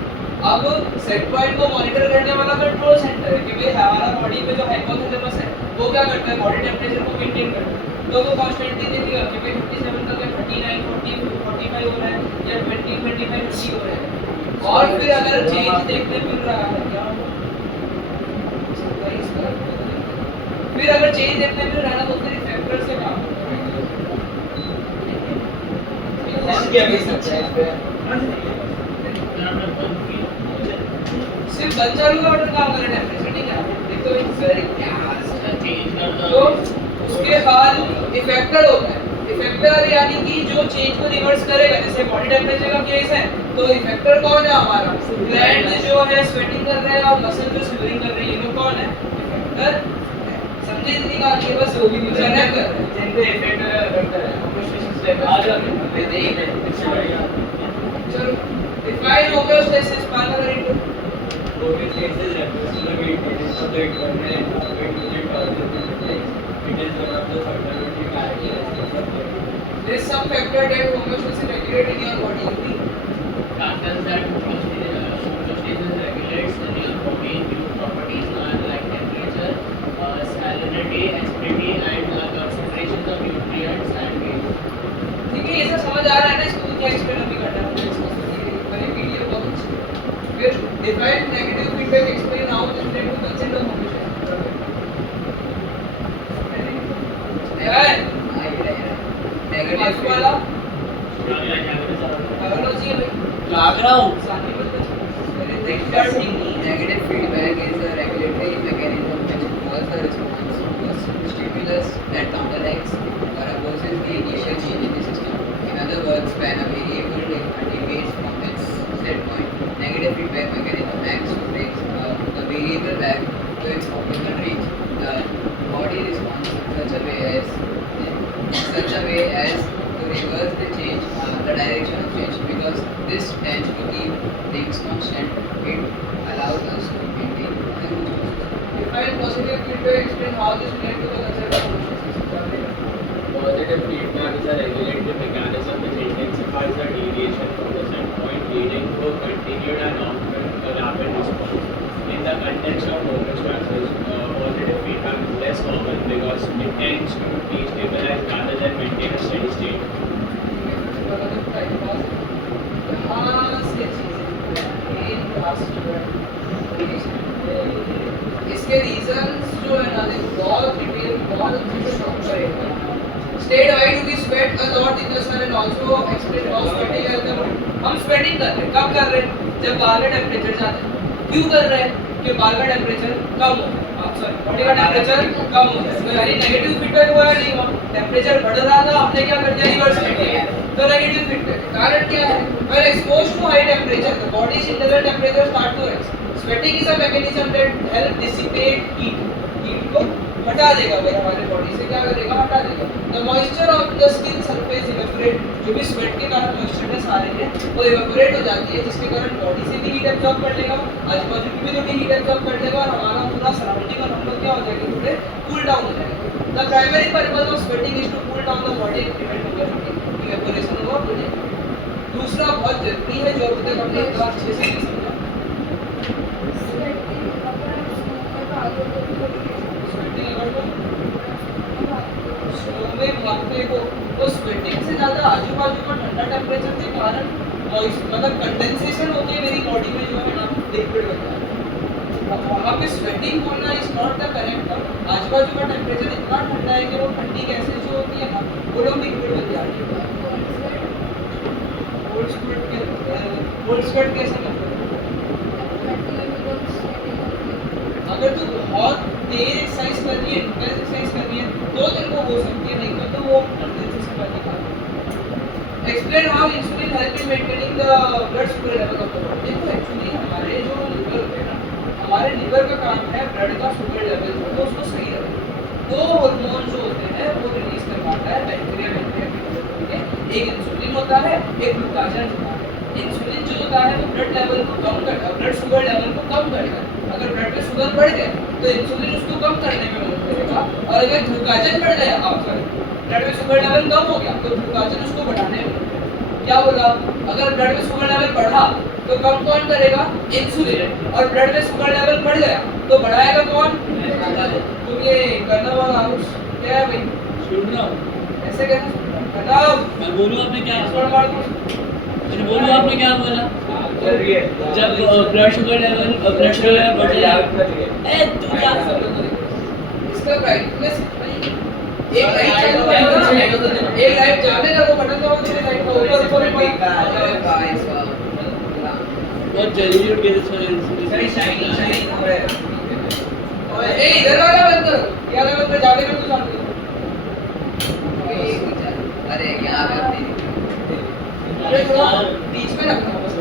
अब सेट पॉइंट को मॉनिटर करने वाला कंट्रोल सेंटर है कि भाई हमारा बॉडी में जो हाइपोथैलेमस है वो क्या करता है बॉडी टेम्परेचर को मेंटेन करता है तो वो कांस्टेंटली देखेगा कि भाई 57 का क्या 39 40 45 हो रहा है या 20 25 30 हो रहा है और फिर अगर चेंज देखने मिल रहा है क्या होगा? फिर अगर चेंज देखने मिल रहा है ना तो फिर इफेक्टर से काम सिर्फ बंद चालू का बटन काम करे टेम्परेचर नहीं क्या एक तो तो उसके बाद इफेक्टर होता है इफेक्टर यानी कि जो चेंज को रिवर्स करेगा जैसे बॉडी टेम्परेचर का केस है तो इफेक्टर कौन है हमारा ग्लैंड जो है स्वेटिंग कर रहे हैं और मसल जो शिवरिंग कर रही है ये कौन है इफेक्टर समझे इतनी बात ये बस होगी मुझे कनेक्ट कर जिनको इफेक्ट करता है होमोस्टेसिस लेवल आ जाए चलो डिफाइन होमोस्टेसिस पार्ट अगर इनको Homeostasis refers to the maintenance of the internal and outward positive. It is one of the fundamental characteristics of the body. there is some factor that homeostasis regulate in your body Factors that homeostasis regulates in your body include properties like temperature, salinity, acidity, and concentrations of nutrients and waste. ठीक है ये सब समझ आ रहा है ना इसको क्या एक्सप्लेन अभी करना है इसको मैंने पीडीएफ बहुत अच्छी फिर define negative feedback explain how this led to consider homeostasis negative वाला बायोलॉजी है लाग रहा हूँ Negative feedback is a regulatory mechanism which involves the response to a stimulus that counteracts or opposes the initial change in the system. In other words, when a variable deviates from its set point, negative feedback mechanism acts to bring the variable back to its optimal range. The body responds in such a way as to reverse the change, the direction of change, because this tends to keep things constant. It allows us to maintain the define positive feedback explain how this led to the consider homeostasis Positive feedback is a regulative mechanism which intensifies the deviation from the set point, leading to a continued and often rapid response. In the context of homeostasis, positive feedback is less common because it tends to destabilize rather than maintain a steady state. इसके reasons जो है ना देखो बहुत detail बहुत अच्छे से समझ करेगा state why we sweat a lot in the sun and also explain how sweating is the हम स्वेटिंग कर रहे हैं कब कर रहे हैं जब बाहर का टेंपरेचर जाता है क्यों कर रहे हैं कि बाहर का टेंपरेचर कम हो आप सॉरी बॉडी का टेंपरेचर कम हो जाए तो यानी नेगेटिव फीडबैक हुआ नहीं हुआ टेंपरेचर बढ़ रहा था हमने क्या कर दिया रिवर्स कर दिया तो नेगेटिव फीडबैक कारण क्या है when exposed to high temperature the body's internal temperature start to rise sweating is a mechanism that help dissipate heat को हटा देगा भाई हमारे बॉडी से क्या करेगा हटा देगा the moisture of the skin surface evaporate जो भी स्वेट के कारण मॉइस्चरनेस आ रही है वो इवेपोरेट हो जाती है जिसके कारण बॉडी से भी हीट एब्जॉर्ब कर लेगा आजू बाजू की भी थोड़ी हीट एब्जॉर्ब कर लेगा और हमारा पूरा सराउंडिंग और हम लोग क्या हो जाएंगे थोड़े कूल डाउन हो जाएंगे the primary purpose of sweating is to cool down the body and prevent overheating evaporation हुआ हो जाएगा दूसरा बहुत जरूरी है जो अभी तक हमने इतना अच्छे से नहीं समझा स्वेटिंग अगर तो स्नो में भागने को वो स्वेटिंग से ज़्यादा आजू बाजू का ठंडा टेम्परेचर के कारण मतलब कंडेंसेशन होती है मेरी बॉडी में जो है ना लिक्विड बनता है अब वहाँ पे स्वेटिंग होना is not the correct term आजू बाजू का टेम्परेचर इतना ठंडा है कि वो ठंडी गैसें जो होती है ना वो लोग लिक्विड बन जाती है कोल्ड स्वेट कैसे करते हैं अगर तू बहुत तेज एक्सरसाइज कर रही है इंटेंस एक्सरसाइज कर रही है तो तेरे को हो सकती है नहीं तो वो कंडेंसेशन वाली बात है explain how insulin help in maintaining the blood sugar level of the body देखो एक्चुअली हमारे जो लिवर होते हैं ना हमारे लिवर का काम है ब्लड का शुगर लेवल जो है उसको सही रखना दो हार्मोन जो होते हैं वो रिलीज करवाता है बैक्टीरिया एक इंसुलिन होता है एक ग्लूकागन होता है इंसुलिन जो होता है वो ब्लड लेवल को कम करता है ब्लड शुगर लेवल को कम करता है अगर ब्लड में शुगर बढ़ गया तो इंसुलिन उसको कम करने में मदद करेगा और अगर ग्लूकागन बढ़ गया आप ब्लड में शुगर लेवल कम हो गया तो ग्लूकागन उसको बढ़ाने में मदद करेगा क्या बोला अगर ब्लड में शुगर लेवल बढ़ा तो कम कौन करेगा इंसुलिन और ब्लड में शुगर लेवल बढ़ गया तो बढ़ाएगा कौन तुम ये करना वाला क्या है भाई सुन रहा हूँ ऐसे कैसे करना मैं बोलूँ आपने क्या मार दो मैंने बोलूँ आपने क्या बोला चल रही है जब ब्लड शुगर लेवल बढ़ जाएगा ए तू क्या इसका ब्राइटनेस एक लाइट चालू करेगा ना एक लाइट जाने का वो बटन दबाओ तो लाइट का ऊपर बहुत जल्दी उठ गए सही शाइनिंग हो रहा है ए इधर वाला बंद करो ये वाला बंद कर जाने का तू सामने अरे यहाँ पे अरे थोड़ा बीच में रखना बस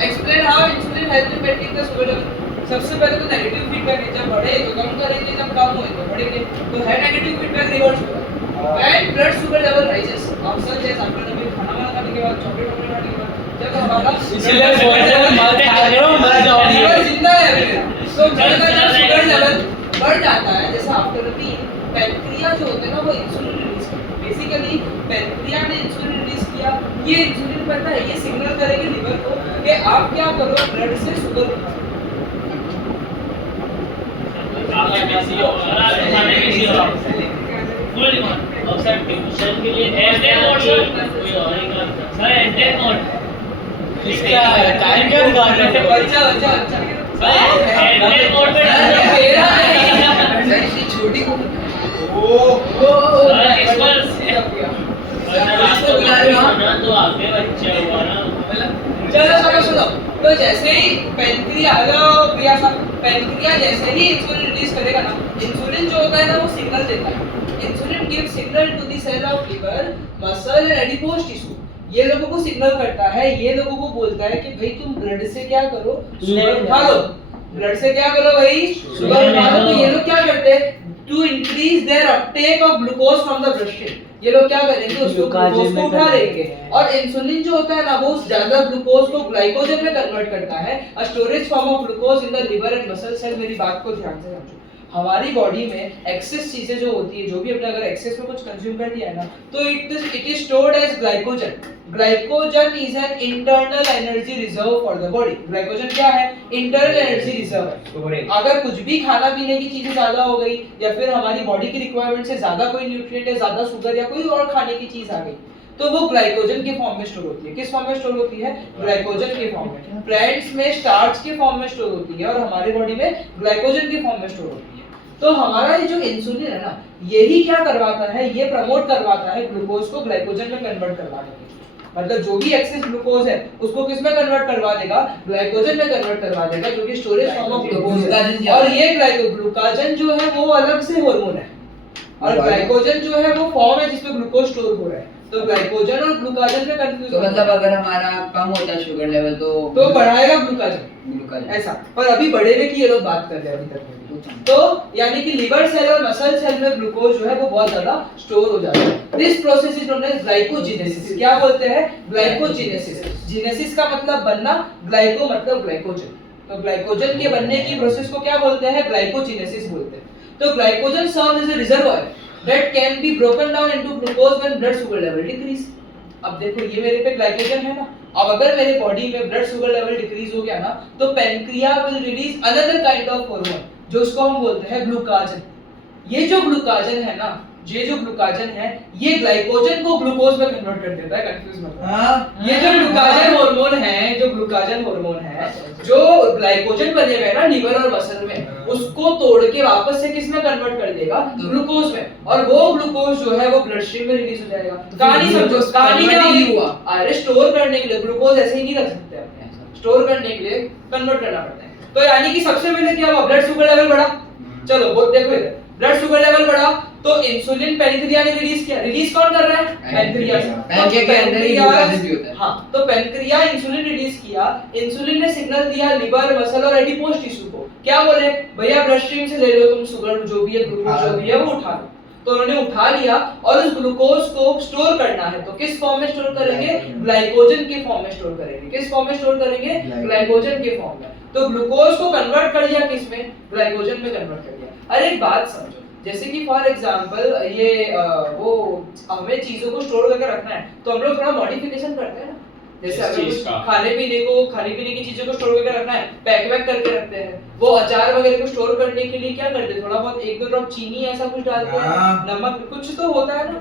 explain how insulin help in maintaining the sugar level सबसे पहले तो नेगेटिव फीडबैक है जब बढ़े तो कम करेंगे जब कम होए तो बढ़ेंगे तो है नेगेटिव फीडबैक रिवर्स होगा when blood sugar level rises option जैसे आपने अभी खाना वाना खाने के बाद चॉकलेट वगैरह खाने के बाद जब हमारा इसलिए बोलते हैं मत खा रहे हो मर जाओगे लीवर जिंदा है अभी तो जब शुगर लेवल बढ़ जाता है जैसे आफ्टर मील पैंक्रिया जो होते हैं ना वो इंसुलिन रिलीज करते हैं बेसिकली पैंक्रिया ने इंसुलिन रिलीज किया ये इंसुलिन पता है ये सिग्नल करेगी लीवर को कि आप क्या करो ब्लड से शुगर उठाओ ट्यूशन के लिए कोई और ही काम सर एंटेक मोड इसका टाइम क्या दिखा रहे हो अच्छा सर एंटेक मोड पे सर छोटी को सर इसको तो आगे बच्चे हुआ ना चलो सुनो तो जैसे ही पैंक्रिया पैंक्रिया जैसे ही इंसुलिन रिलीज करेगा ना इंसुलिन जो होता है ना वो सिग्नल देता है insulin give signal to the cell of liver muscle and adipose tissue ये लोगों को सिग्नल करता है ये लोगों को बोलता है कि भाई तुम ब्लड से क्या करो शुगर उठा लो ब्लड से क्या करो भाई शुगर उठा लो तो ये लोग क्या करते हैं to increase their uptake of glucose from the blood ये लोग क्या करेंगे उसको ग्लूकोज को उठा लेंगे और इंसुलिन जो होता है ना वो ज्यादा ग्लूकोज को ग्लाइकोजन में कन्वर्ट करता है a storage form of glucose in the liver and muscle cell मेरी बात को ध्यान से समझो हमारी बॉडी में एक्सेस चीजें जो होती है जो भी अपने अगर एक्सेस में कुछ कंज्यूम कर लिया है ना तो it is stored as glycogen is an internal energy reserve for the body glycogen क्या है इंटरनल एनर्जी रिजर्व है अगर कुछ भी खाना पीने की चीजें ज्यादा हो गई या फिर हमारी बॉडी की रिक्वायरमेंट से ज्यादा कोई न्यूट्रिएंट है ज्यादा शुगर या कोई और खाने की चीज आ गई तो वो ग्लाइकोजन के फॉर्म में स्टोर होती है किस फॉर्म में स्टोर होती है ग्लाइकोजन के फॉर्म में प्लांट्स में स्टार्च के फॉर्म में स्टोर होती है और हमारी बॉडी में ग्लाइकोजन के फॉर्म में स्टोर होती है तो हमारा ये जो इंसुलिन है ना यही क्या करवाता है ये प्रमोट करवाता है ग्लूकोज को ग्लाइकोजन में कन्वर्ट करवाने के मतलब जो भी एक्सेस ग्लूकोज है उसको किस में कन्वर्ट करवा देगा ग्लाइकोजन में कन्वर्ट करवा देगा जो कि स्टोरेज फॉर्म ऑफ ग्लूकोज है और ये ग्लूकाजन जो है वो अलग से हार्मोन है और ग्लाइकोजन जो है वो फॉर्म है जिसमें ग्लूकोज स्टोर हो रहा है तो ग्लाइकोजन और ग्लूकाजन में कंफ्यूज तो मतलब अगर हमारा कम होता है शुगर लेवल तो बढ़ाएगा ग्लूकाजन ऐसा पर अभी बढ़ेवे की ये लोग बात कर रहे हैं अभी तक तो यानी कि लिवर सेल और मसल सेल में ग्लूकोज जो है वो बहुत ज्यादा स्टोर हो जाता है this process is known as glycogenesis क्या बोलते हैं ग्लाइकोजेनेसिस जेनेसिस का मतलब बनना ग्लाइको मतलब ग्लाइकोजन तो ग्लाइकोजन के बनने की प्रोसेस को क्या बोलते हैं ग्लाइकोजेनेसिस बोलते हैं तो glycogen serves as a reservoir that can be broken down into glucose when blood sugar level decrease अब देखो ये मेरे पे ग्लाइकोजन है ना अब अगर मेरे बॉडी में ब्लड शुगर लेवल डिक्रीज हो गया ना तो pancreas will release another kind of hormone जो उसको हम बोलते हैं ग्लूकाजन ये जो ग्लूकाजन है ना ये जो ग्लूकाजन है ये ग्लाइकोजन को ग्लूकोज में कन्वर्ट कर देता है कंफ्यूज मत हो ये जो ग्लूकाजन हार्मोन है जो ग्लाइकोजन बने हुए ना लिवर और मसल में उसको तोड़ के वापस से किस में कन्वर्ट कर देगा ग्लूकोज में और वो ग्लूकोज जो है वो ब्लड स्ट्रीम में रिलीज हो जाएगा कहानी समझो कहानी क्या हुआ अरे स्टोर करने के लिए ग्लूकोज ऐसे ही नहीं रख सकते अपने स्टोर करने के लिए कन्वर्ट करना पड़ता है तो यानी कि सबसे पहले क्या हुआ ब्लड शुगर लेवल बढ़ा चलो वो देखो इधर ब्लड शुगर लेवल बढ़ा तो इंसुलिन पैनक्रिया ने रिलीज किया रिलीज कौन कर रहा है पैनक्रिया पैनक्रिया के अंदर ही ग्लूकाजन भी होता है हां तो पैनक्रिया इंसुलिन रिलीज किया इंसुलिन ने सिग्नल दिया लिवर मसल और एडिपोज टिश्यू को क्या बोले भैया ब्लड स्ट्रीम से ले लो तुम शुगर जो भी है ग्लूकोज जो भी है वो उठा लो तो उन्होंने उठा लिया और उस ग्लूकोज को स्टोर करना है तो किस फॉर्म में स्टोर करेंगे ग्लाइकोजन के फॉर्म में स्टोर करेंगे किस फॉर्म में स्टोर करेंगे ग्लाइकोजन के फॉर्म में तो ग्लूकोज को कन्वर्ट कर दिया किस में ग्लाइकोजन में कन्वर्ट कर दिया अरे एक बात समझो जैसे कि फॉर एग्जांपल ये वो हमें चीजों को स्टोर करके रखना है तो हम लोग थोड़ा मॉडिफिकेशन करते हैं ना जैसे अगर कुछ खाने पीने की चीजों को स्टोर करके रखना है पैक करके रखते हैं वो अचार वगैरह को स्टोर करने के लिए क्या करते हैं थोड़ा बहुत एक दो ड्रॉप चीनी ऐसा कुछ डालते हैं नमक कुछ तो होता है ना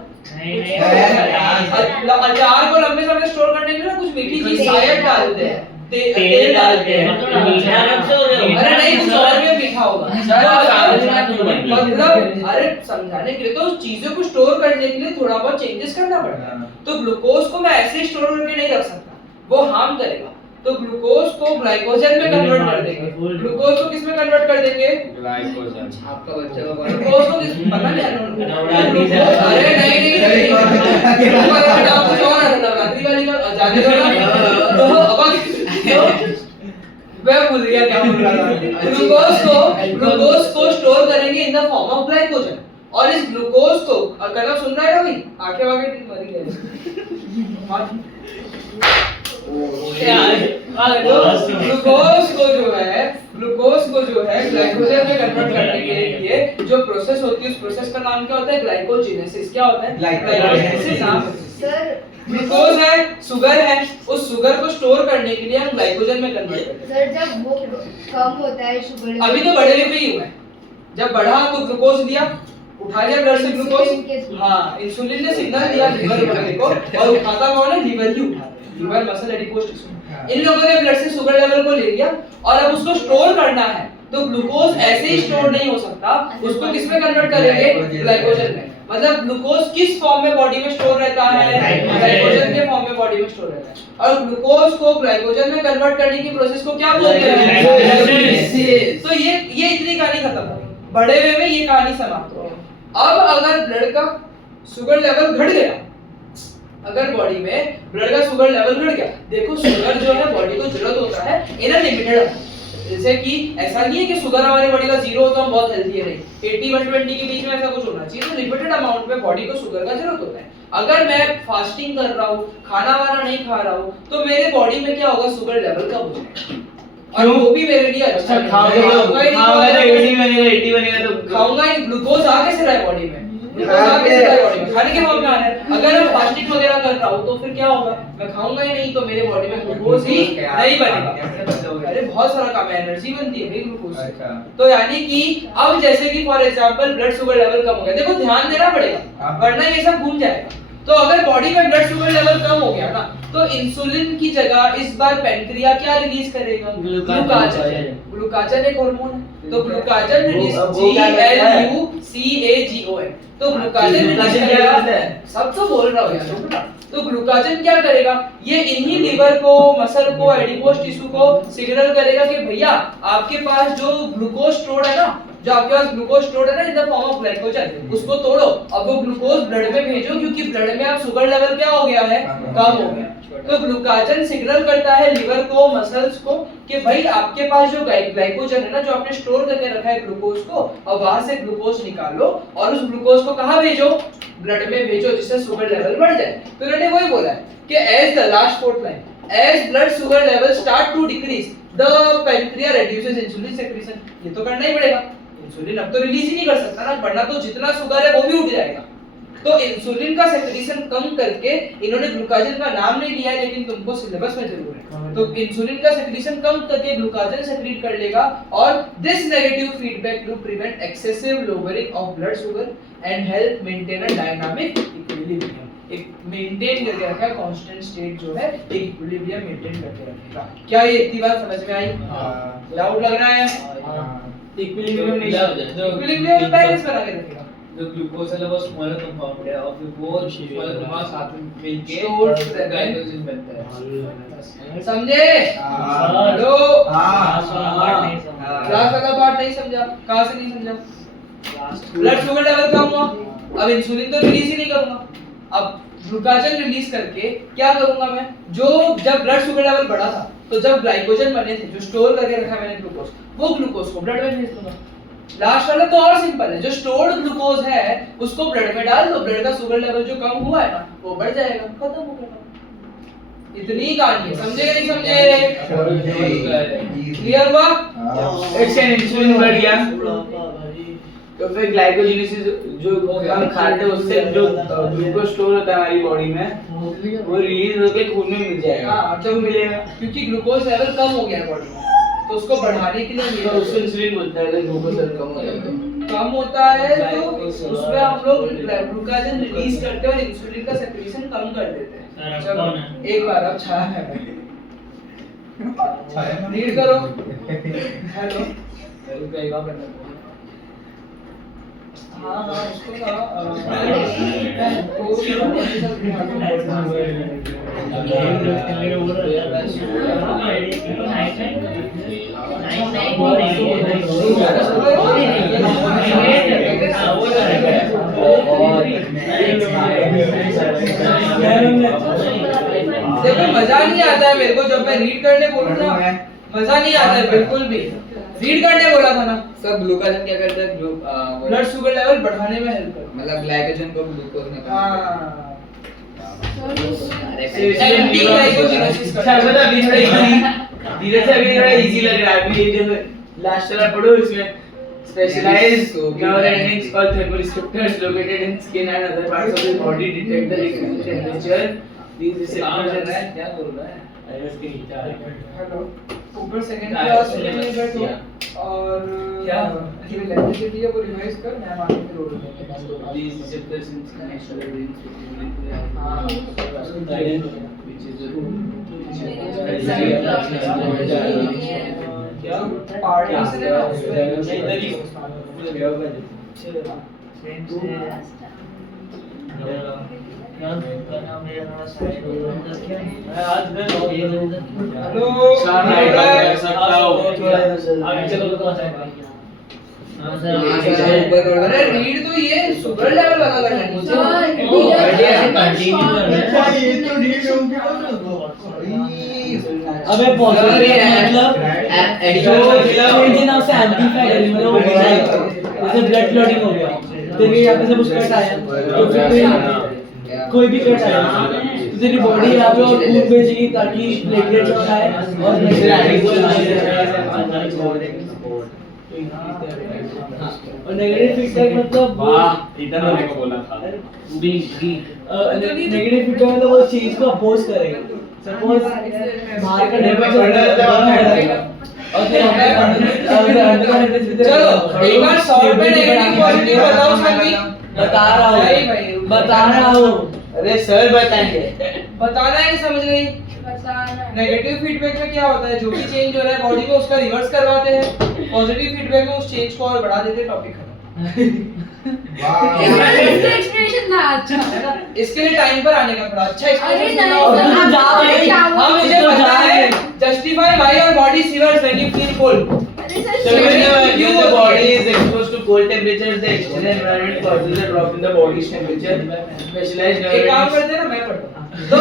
अचार को लंबे समय स्टोर करने के लिए कुछ मीठी चीज शायद डालते हैं तेल डाल के अरे नहीं कुछ और भी मीठा होगा मतलब अरे समझाने के लिए तो चीजों को स्टोर करने के लिए थोड़ा बहुत चेंजेस करना पड़ता है। तो ग्लूकोज को मैं ऐसे स्टोर करके नहीं रख सकता, वो हार्म करेगा। तो ग्लूकोज को ग्लाइकोजन में कन्वर्ट कर देंगे। ग्लूकोज को किस में कन्वर्ट कर देंगे? ग्लाइकोजन। आपका बच्चा का ग्लूकोज को किस पता नहीं अरे नहीं कुछ और है नवरात्रि वाली का जाने दो ना। तो अब मैं भूल गया क्या बोल रहा था। ग्लूकोज को स्टोर करेंगे in the form of glycogen, और इस ग्लूकोज को कहना सुन रहा है ना भाई, आंखें वाके ठीक मरी गए। ग्लूकोज को जो है ग्लाइकोजन में कन्वर्ट करने के लिए जो प्रोसेस होती है, उस प्रोसेस का नाम क्या होता है? ग्लाइकोजेनेसिस। क्या होता है? ग्लाइकोजेनेसिस नाम सर ग्लूकोज है, शुगर है, उस शुगर को स्टोर करने के लिए हम ग्लाइकोजन में कन्वर्ट करते हैं। सर जब वो कम होता है शुगर, अभी तो बढ़े हुए ही हुआ है। जब बढ़ा तो ग्लूकोज लिया, उठा लिया ब्लड से ग्लूकोज, हाँ इंसुलिन ने सिग्नल दिया लीवर वाले को, और उठाता कौन है? लीवर ही उठाता है, लीवर मसल एडिपोज टिश्यू। इन लोगों ने ब्लड से शुगर लेवल को ले लिया और अब उसको स्टोर करना है। तो ग्लूकोज ऐसे ही स्टोर नहीं हो सकता, उसको किस में कन्वर्ट करेंगे? ग्लाइकोजन में। मतलब ग्लूकोज किस फॉर्म में बॉडी में स्टोर रहता है? ग्लाइकोजन के फॉर्म में बॉडी में स्टोर रहता है। और ग्लूकोज को ग्लाइकोजन में कन्वर्ट करने की प्रोसेस को क्या बोलते हैं? तो ये इतनी कहानी खत्म हो गई। बड़े वे में ये कहानी समाप्त हो गई। अब अगर ब्लड का शुगर लेवल घट गया, अगर बॉडी में ब्लड का शुगर लेवल घट गया, देखो शुगर जो है बॉडी को जरूरत होता है इन अ लिमिटेड। जैसे कि ऐसा नहीं है कि शुगर हमारे बॉडी का 0 हो तो हम बहुत हेल्दी है, नहीं 80-120 के बीच में ऐसा कुछ होना चाहिए। तो लिमिटेड अमाउंट में बॉडी को शुगर का जरूरत होता है। अगर मैं फास्टिंग कर रहा हूँ, खाना वाना नहीं खा रहा हूँ, तो मेरे बॉडी में क्या होगा? शुगर लेवल कम हो जाएगा, और वो भी मेरे लिए अच्छा नहीं। खाऊंगा ही, ग्लूकोज आ कैसे रहा है बॉडी में? खाने के फॉर्म में आ रहा है। अगर मैं फास्टिंग वगैरह कर रहा हूँ तो फिर क्या होगा? मैं खाऊंगा ही नहीं, तो मेरे बॉडी में ग्लूकोज ही नहीं बनेगा। अरे बहुत सारा काम है, एनर्जी बनती है ग्लूकोज से। तो यानी कि अब जैसे कि for example blood sugar level कम हो गया, देखो ध्यान देना पड़ेगा वरना ये सब घूम जाएगा। तो अगर बॉडी में ब्लड शुगर लेवल कम हो गया ना, तो इंसुलिन की जगह इस बार पैंक्रिया क्या रिलीज करेगा? ग्लूकागन। ग्लूकागन एक हार्मोन है, तो ग्लूकागन रिलीज GLUCAGON। तो ग्लूकागन रिलीज करेगा, सब तो बोल रहा हूं यार। तो ग्लूकागन क्या करेगा? ये इन्हीं लीवर को, मसल को, एडिपोज टिश्यू को सिग्नल करेगा कि भैया आपके पास जो ग्लूकोज स्टोर्ड है ना, जो आपके पास ग्लूकोज स्टोर्ड है ना in the form of glycogen, उसको तोड़ो, अब वो ग्लूकोज ब्लड में भेजो, क्योंकि ब्लड में अब शुगर लेवल क्या हो गया है? कम हो गया। तो ग्लूकागन सिग्नल करता है लीवर को, मसल्स को कि भाई आपके पास जो ग्लाइकोजन है ना, जो आपने स्टोर करके रखा है ग्लूकोज को, अब वहां से ग्लूकोज निकालो और उस ग्लूकोज को कहां भेजो? ब्लड में भेजो, जिससे शुगर लेवल बढ़ जाए। तो उन्होंने वही बोला है कि as the last fourth line, as blood sugar level start to decrease the pancreas reduces insulin secretion. ये तो करना ही पड़ेगा, इंसुलिन अब तो रिलीज ही नहीं कर सकता ना, वरना तो जितना शुगर है वो भी उठ जाएगा। तो इंसुलिन का सेक्रेशन कम करके, इन्होंने ग्लूकागन का नाम नहीं लिया है लेकिन तुमको सिलेबस में जरूर है, तो इंसुलिन का सेक्रेशन कम करके ग्लूकागन सेक्रेट कर लेगा, और this negative feedback to prevent excessive lowering of blood sugar and help maintain a dynamic equilibrium. एक मेंटेन करके रखा है कांस्टेंट स्टेट जो है, एक इक्विलिब्रियम मेंटेन करके रखेगा। क्या ये इतनी बात समझ में आई? डाउट लग रहा है? इक्विलिब्रियम नहीं, इक्विलिब्रियम बैलेंस बना के रखेगा। जो ग्लूकोज है वो स्मॉलर कंपाउंड है और फिर वो स्मॉलर कंपाउंड साथ में मिलके ग्लाइकोजन बनता है। समझे? हेलो, क्लास वाला पार्ट नहीं समझा? कहां से नहीं समझा? ब्लड शुगर लेवल कम हुआ, अब इंसुलिन तो रिलीज ही नहीं करूंगा, अब ग्लूकागन रिलीज करके क्या करूंगा मैं? जो जब ब्लड शुगर लेवल बढ़ा था, तो जब ग्लाइकोजन बने थे, जो स्टोर करके रखा मैंने ग्लूकोज, वो ग्लूकोज को ब्लड में भेज दूंगा। लास्ट वाला तो और सिंपल है, जो स्टोर्ड ग्लूकोज है उसको ब्लड में डाल दो, ब्लड का शुगर लेवल जो कम हुआ है ना वो बढ़ जाएगा, खत्म हो गया। इतनी कहानी है, समझे कि नहीं समझे? क्लियर हुआ? एक से इंसुलिन बढ़ गया तो फिर ग्लाइकोजेनेसिस जो हम खाते हैं उससे जो ग्लूकोज स्टोर होता है हमारी बॉडी में वो रिलीज होकर खून में मिल जाएगा। हां, जब मिलेगा, क्योंकि ग्लूकोज लेवल कम हो गया है बॉडी में, तो उसको बढ़ाने के लिए तो उसको इंसुलिन बोलता है। ग्लूकोज लेवल कम हो जाता है, कम होता है तो उसमें हम लोग ग्लूकागन रिलीज करते हैं और इंसुलिन का सेक्रेशन कम कर देते हैं। चलो एक बार अब छा है रीड करो। हेलो। हाँ हाँ उसको देखो मजा नहीं आता है मेरे को जब मैं रीड करने बोलूँ ना, मजा नहीं आता है बिल्कुल भी। रीड करने बोला था ना। सर ग्लूकागन क्या करता है? ब्लड शुगर लेवल बढ़ाने में हेल्प करता है। मतलब ग्लाइकोजन को ग्लूकोज में हाँ। एंटी ग्लाइकोजेनेसिस अच्छा बता अभी थोड़ा इजी धीरे से अभी थोड़ा इजी लग रहा है अभी ये जो लास्ट वाला पढ़ो इसमें specialized neurons or thermoreceptors located in skin and other parts of the body detect the increased temperature these receptors are क्या बोल रहा है हेलो ऊपर सेकंड क्लास में बैठो और क्या ये इलेक्ट्रिसिटी है वो रिवाइज कर मैम आगे फिर रोल देंगे these receptors in skin actually which is क्या पार्टी से ना हेलो अरे रीड तो ये सुगर लेवल वाला करना है मुझे अबे पॉजिटिव मतलब एडिशन नाउ से एम्पलीफाई करें मतलब वो जैसे ब्लड क्लॉटिंग हो गया तेरे यहाँ पे से कुछ कट आया तो फिर कोई भी कट आया तो तेरी बॉडी यहाँ पे और खून भेजेगी ताकि प्लेटलेट्स और आए और नेगेटिव फीडबैक मतलब वाह इतना मेरे को बोला था नेगेटिव फीडबैक मतलब वो चीज को अपोज करेगा सपोज बाहर का टेंपरेचर चलो एक बार शॉर्ट में नेगेटिव पॉजिटिव बताओ सभी बता रहा हूँ अरे सर बताएंगे बताना है कि समझ गई नेगेटिव फीडबैक में क्या होता है जो भी चेंज हो रहा है बॉडी में उसका रिवर्स करवाते हैं पॉजिटिव फीडबैक में उस चेंज को और बढ़ा देते हैं टॉपिक खत्म एक्सप्रेशन था अच्छा है ना इसके लिए टाइम पर आने का थोड़ा अच्छा अरे एक्सप्रेशन नहीं सर हाँ मुझे पता है justify why your body शिवर्स when you feel cold अरे So when the body is exposed to cold temperatures, the external environment causes a drop in the body's temperature. Specialized एक काम करते हैं ना मैं पढ़ता हूँ तो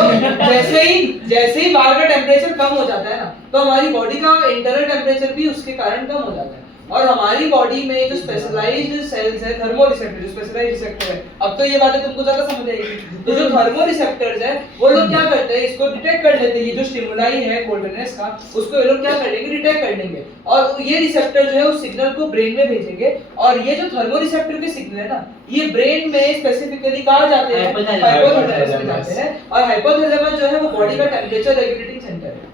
जैसे ही बाहर का टेम्परेचर कम हो जाता है ना तो हमारी बॉडी का इंटरनल टेम्परेचर भी उसके कारण कम हो जाता है और हमारी बॉडी में जो स्पेशलाइज्ड सेल्स है थर्मोरिसेप्टर जो स्पेशलाइज्ड रिसेप्टर है अब तो ये बातें तुमको ज्यादा समझ आएगी तो जो थर्मोरिसेप्टर्स है वो लोग क्या करते हैं इसको डिटेक्ट कर लेते हैं ये जो स्टिमुलाई है कोल्डनेस का उसको ये लोग क्या कर लेंगे डिटेक्ट कर लेंगे और ये रिसेप्टर जो है उस सिग्नल को ब्रेन में भेजेंगे और ये जो थर्मोरिसेप्टर के सिग्नल है ना ये ब्रेन में स्पेसिफिकली कहाँ जाते हैं हाइपोथैलेमस में जाते हैं और हाइपोथैलेमस जो है वो बॉडी का टेम्परेचर रेगुलेटिंग सेंटर है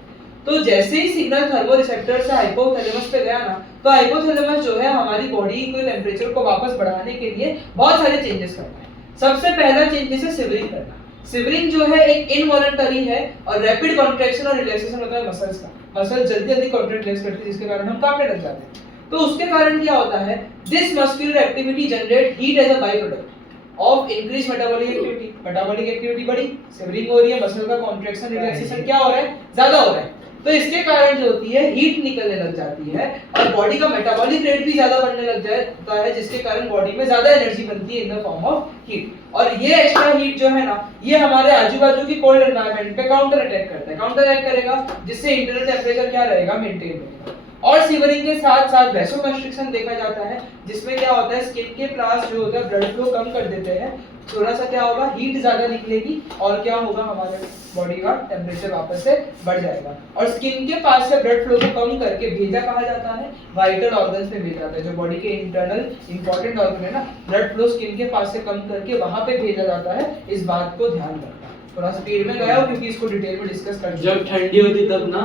तो जैसे ही सिग्नल थर्मोरिसेप्टर से हाइपोथैलेमस पे गया ना तो हाइपोथैलेमस जो है हमारी बॉडी के टेम्परेचर को वापस बढ़ाने के लिए बहुत सारे चेंजेस करता है सबसे पहला चेंजेस है सिवरिंग करना सिवरिंग जो है एक इनवॉलंटरी है और रैपिड कॉन्ट्रैक्शन और रिलैक्सेशन होता है मसल्स का मसल जल्दी जल्दी कॉन्ट्रैक्ट रिलैक्स करती है जिसके कारण हम कांपने लग जाते हैं तो उसके कारण क्या होता है this muscular activity generate heat as a by product of increase metabolic activity बढ़ी सिवरिंग हो रही है मसल का कॉन्ट्रैक्शन रिलैक्सेशन क्या हो रहा है ज्यादा हो रहा है तो इसके कारण जो होती है हीट निकलने लग जाती है और बॉडी का मेटाबॉलिक रेट भी ज्यादा बढ़ने लग जाता है जिसके कारण बॉडी में ज्यादा एनर्जी बनती है in the form of heat और ये एक्स्ट्रा हीट जो है ना ये हमारे आजू बाजू की कोल्ड एनवायरनमेंट पे काउंटर अटैक करता है काउंटर अटैक करेगा जिससे इंटरनल टेम्परेचर क्या रहेगा मेंटेन रहेगा और सिवरिंग के साथ साथ वैसोकंस्ट्रिक्शन देखा जाता है जिसमें क्या होता है स्किन के पास जो होता है ब्लड फ्लो कम कर देते हैं थोड़ा सा क्या होगा हीट ज्यादा निकलेगी और क्या होगा हमारे बॉडी का टेम्परेचर वापस से बढ़ जाएगा और स्किन के पास से ब्लड फ्लो को कम करके भेजा कहा जाता है वाइटल ऑर्गन्स में भेजा जाता है जो बॉडी के इंटरनल इंपॉर्टेंट ऑर्गन है ना ब्लड फ्लो स्किन के पास से कम करके वहां पे भेजा जाता है इस बात को ध्यान रखना थोड़ा स्पीड में गया हो क्योंकि इसको डिटेल में डिस्कस कर जब ठंडी होती तब ना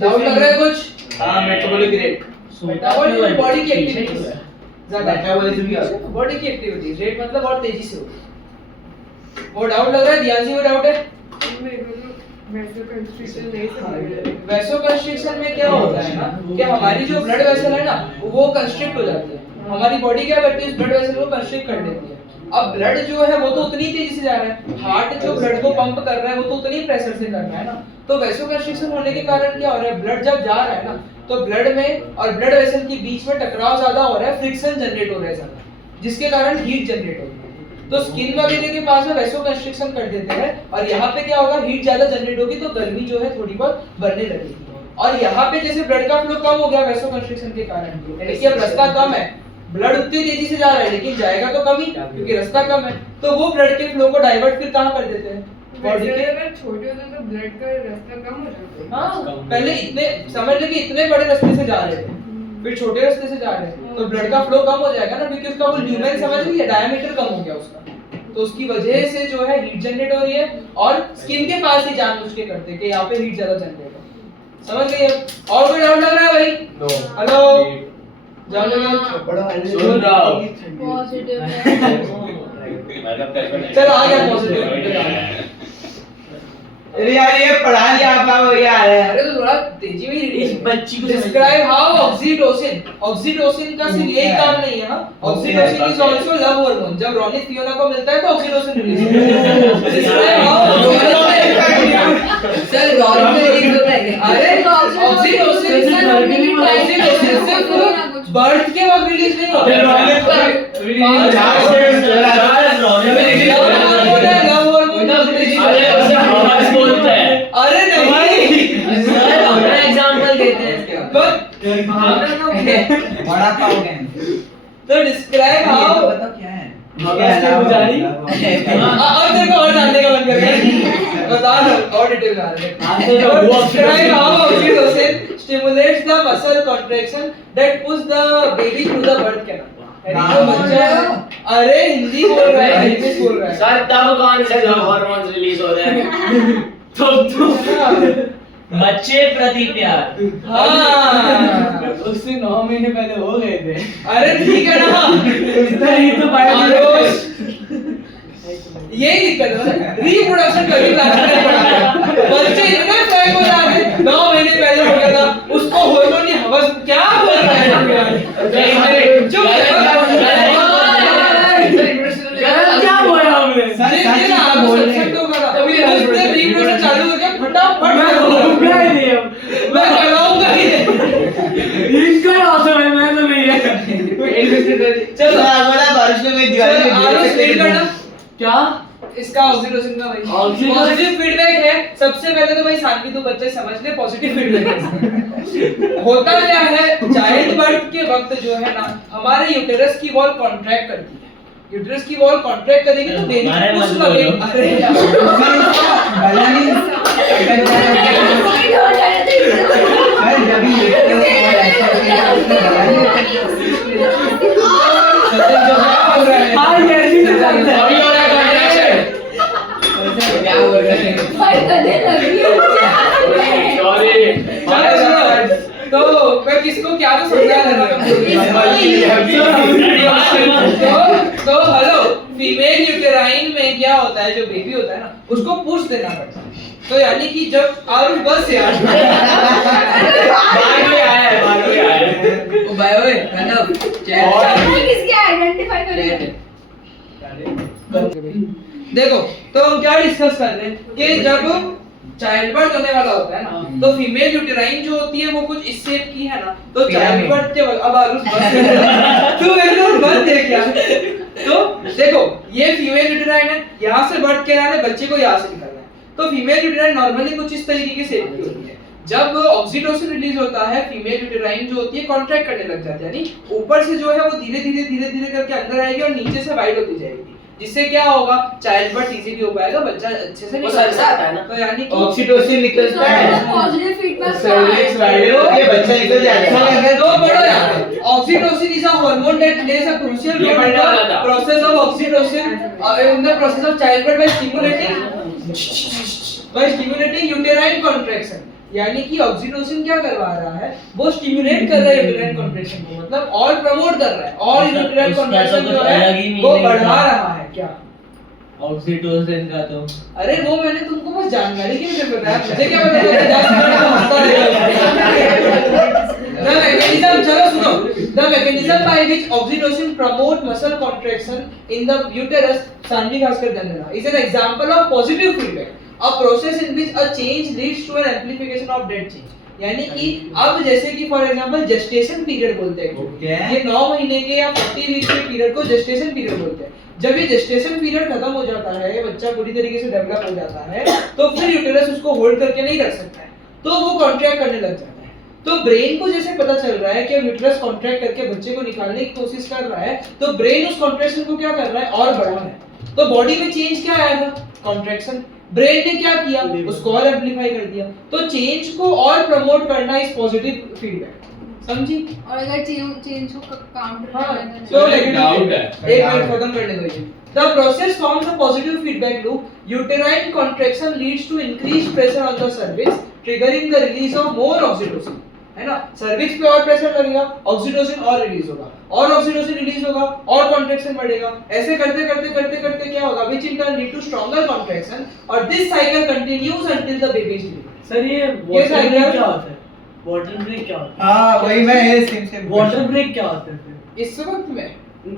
डाउट लग रहा है कुछ हाँ मेटाबॉलिक रेट मेटाबॉलिक बॉडी की एक्टिविटी ज्यादा मेटाबॉलिज्म क्या होता है बॉडी की एक्टिविटी रेट मतलब बहुत तेजी से होगी वो डाउट लग रहा है ध्यान से वो डाउट है वैसोकंस्ट्रिक्शन में क्या होता है ना कि हमारी जो ब्लड वेसल है ना वो कंस्ट्रिक्ट हो जाती है। हमारी बॉडी क्या करती है, इस ब्लड वेसल को कंस्ट्रिक्ट कर देती है। अब ब्लड जो है वो तो उतनी तेजी से जा रहा है, हार्ट जो ब्लड को पंप कर रहा है वो तो उतनी प्रेशर से कर रहा है ना। तो वैसोकंस्ट्रिक्शन होने के कारण क्या हो रहा है, ब्लड जब जा रहा है ना तो ब्लड में और ब्लड वेसल के बीच में टकराव ज्यादा हो रहा है, फ्रिक्शन जनरेट हो रहा है ज्यादा, जिसके कारण हीट जनरेट होगी। तो स्किन वगैरह के पास में वैसोकंस्ट्रिक्शन कर देते हैं और यहाँ पे क्या होगा, हीट ज्यादा जनरेट होगी तो गर्मी जो है थोड़ी बहुत बढ़ने लगेगी। और यहाँ पे जैसे ब्लड का फ्लो कम हो गया वैसोकंस्ट्रिक्शन के कारण, यानी कि अब रास्ता कम है, ब्लड उतनी तेजी से जा रहा है लेकिन जाएगा तो कम ही क्योंकि रास्ता कम है, तो वो ब्लड के फ्लो को डाइवर्ट फिर कहाँ कर देते हैं, बॉडी के। अगर छोटे होते तो ब्लड का रास्ता कम हो जाता है। हाँ, पहले इतने समझ लो कि इतने बड़े रास्ते से जा रहे थे, फिर छोटे रास्ते से जा रहे हैं तो ब्लड का फ्लो कम हो जाएगा ना, क्योंकि उसका वो ल्यूमेन समझ रही है, डायमीटर कम हो गया उसका, तो उसकी वजह से जो है हीट जनरेट हो रही है और स्किन के पास ही जानबूझ के करते हैं कि यहाँ पे हीट ज्यादा जनरेट हो। समझ गए? और कोई डाउट लग रहा है भाई? हेलो, जाओ सुन रहा हूँ। पॉजिटिव चलो आ गया पॉजिटिव। अरे यार ये पढ़ा लिया आपका वो यार है। अरे तो थोड़ा तेजी में इस बच्ची को डिस्क्राइब हाउ ऑक्सीटोसिन, ऑक्सीटोसिन का सिर्फ यही काम नहीं है, हां oxytocin is also love hormone. जब रोनित फियोना को मिलता है तो ऑक्सीटोसिन रिलीज होता है। Describe how sir Ronit release होता है क्या? अरे ऑक्सीटोसिन सिर्फ बर्थ के वक्त रिलीज नहीं होता है, लव हार्मोन। अरे नहीं, अपना एग्जांपल देते हैं इसके बाद। बड़ा पाओगे तो डिस्क्राइब हाउ बता क्या है और देखो और जानने का मन कर रहा है, बता दो और डिटेल में आ रहे हैं। Describe how oxytocin stimulates the muscle contraction that push the baby through the birth canal. यानी जो बच्चा, अरे हिंदी बोल रहा है, इंग्लिश बोल रहा है सर तब कौन से लव हार्मोन्स रिलीज हो रहे हैं? तो बच्चे प्रति प्यार। हाँ उससे 9 महीने पहले हो गए थे। अरे ठीक है ना, इतना ही तो आरोश, यही दिक्कत है, रिप्रोडक्शन कभी क्लास में नहीं पढ़ा। बच्चे इतने फ्रैंक हो जाते हैं, 9 महीने पहले हो गया था, उसको हार्मोन की हवस क्या बोल रहा है चुप क्या बोला हमने? चालू हो गया फटाफट, मैं कराऊंगा ही नहीं। इनका आंसर है, मैं तो नहीं है। चलो बोला बारिश में कोई दिवाली में आरोश फील करना क्या? इसका ऑक्सीटोसिन का भाई Oxytocin? पॉजिटिव फीडबैक है। सबसे पहले तो भाई शांति तो बच्चे समझ ले पॉजिटिव फीडबैक होता क्या है, चाइल्ड बर्थ के वक्त जो है ना हमारे यूटेरस की वॉल कॉन्ट्रैक्ट करती है, यूटेरस की वॉल कॉन्ट्रैक्ट करेगी तो बेबी हमारे पुश मत लगेगा। बोलो। अरे यार भला नहीं जब भी हाँ कैसी तो जानते हैं। अभी हो रहा है कॉन्ट्रैक्शन, क्या बोल रहे हैं पर कदे लगी सॉरी तो मैं किसको क्या तो समझा रहा था तो हेलो, फीमेल यूटेराइन में क्या होता है, जो बेबी होता है ना उसको पुश देना पड़ता है। तो यानी कि जब आरुष बस यार बाद में आया है ओ भाई ओए मतलब किसके आइडेंटिफाई करेंगे? देखो तो हम क्या डिस्कस कर रहे हैं कि जब चाइल्ड बर्थ होने वाला होता है ना तो फीमेल यूटेराइन जो होती है वो कुछ इस शेप की है ना, तो चाइल्ड बर्थ के वक्त अब आरुष बस तू मेरे को बस देख क्या, तो देखो ये फीमेल यूटेराइन है, यहाँ से बर्थ के लाने बच्चे को यहाँ से निकालना है। तो फीमेल यूटेराइन नॉर्मली कुछ इस तरीके की शेप की होती है। जब ऑक्सीटोसिन रिलीज होता है फीमेल यूटेराइन जो होती है कॉन्ट्रैक्ट करने लग जाती है, यानी ऊपर से जो है वो धीरे धीरे करके अंदर आएगी और नीचे से वाइड होती जाएगी, जिससे क्या होगा चाइल्ड बर्थ इजीली हो पाएगा, बच्चा अच्छे से वो सर से आता है ना। तो यानी कि ऑक्सीटोसिन निकलता है, पॉजिटिव फीडबैक सर्विस वाले ये बच्चा निकल जाएगा। तो पढ़ो यार, oxytocin is a hormone that plays a crucial role in the process of oxytocin in the process of child birth by stimulating uterine contraction. यानी कि ऑक्सीटोसिन क्या करवा रहा है, वो स्टिमुलेट कर रहा है यूटेराइन कॉन्ट्रैक्शन को, मतलब और प्रमोट कर रहा है और यूटेराइन कॉन्ट्रैक्शन जो है वो बढ़ा रहा है। क्या ऑक्सीटोसिन का तो अरे वो मैंने तुमको बस जानकारी के लिए बताया, मुझे क्या पता था 10 मिनट में हंसता रहेगा। The mechanism, चलो सुनो, the mechanism by which oxytocin promote muscle contraction in the uterus, Saanvi खासकर ध्यान देना, is an example of positive feedback, a process in which a change leads to an amplification of that change। यानी कि अब जैसे कि फॉर एग्जांपल जेस्टेशन पीरियड बोलते हैं, ये 9 महीने के या 40 वीक के पीरियड को जेस्टेशन पीरियड बोलते हैं। जब ये जेस्टेशन पीरियड खत्म हो जाता है, बच्चा पूरी तरीके से डेवलप हो जाता है, तो फिर यूटेरस उसको होल्ड करके नहीं रख सकता है, तो वो कॉन्ट्रैक्ट करने लग जाता है। तो ब्रेन को जैसे पता चल रहा है कि अब यूटेरस कॉन्ट्रैक्ट करके बच्चे को निकालने की कोशिश कर रहा है, तो ब्रेन उस कॉन्ट्रैक्शन को क्या कर रहा है, और बढ़ा है। तो बॉडी में चेंज क्या आएगा, कॉन्ट्रैक्शन। ब्रेन ने क्या किया, उसको और एम्प्लीफाई कर दिया। तो चेंज को और प्रमोट करना इज पॉजिटिव फीडबैक, समझी? और अगर चेंज को काउंटर हाँ, करना तो डाउट है। एक मिनट खत्म करने दो ये। The process forms a positive feedback loop. Uterine contraction leads to increased pressure on the cervix, triggering the release of more oxytocin. है ना, cervix पे और प्रेशर लगेगा, ऑक्सीटोसिन और रिलीज होगा, और ऑक्सीटोसिन रिलीज होगा, और कॉन्ट्रैक्शन बढ़ेगा। ऐसे करते करते करते करते क्या होगा, which in turn lead to stronger contraction, और this cycle continues until the baby is delivered। Sir ये वाटर ब्रेक क्या होता है? वाटर ब्रेक क्या होता है? हाँ वही मैं ये सेम वाटर ब्रेक क्या होता है फिर? इस वक्त में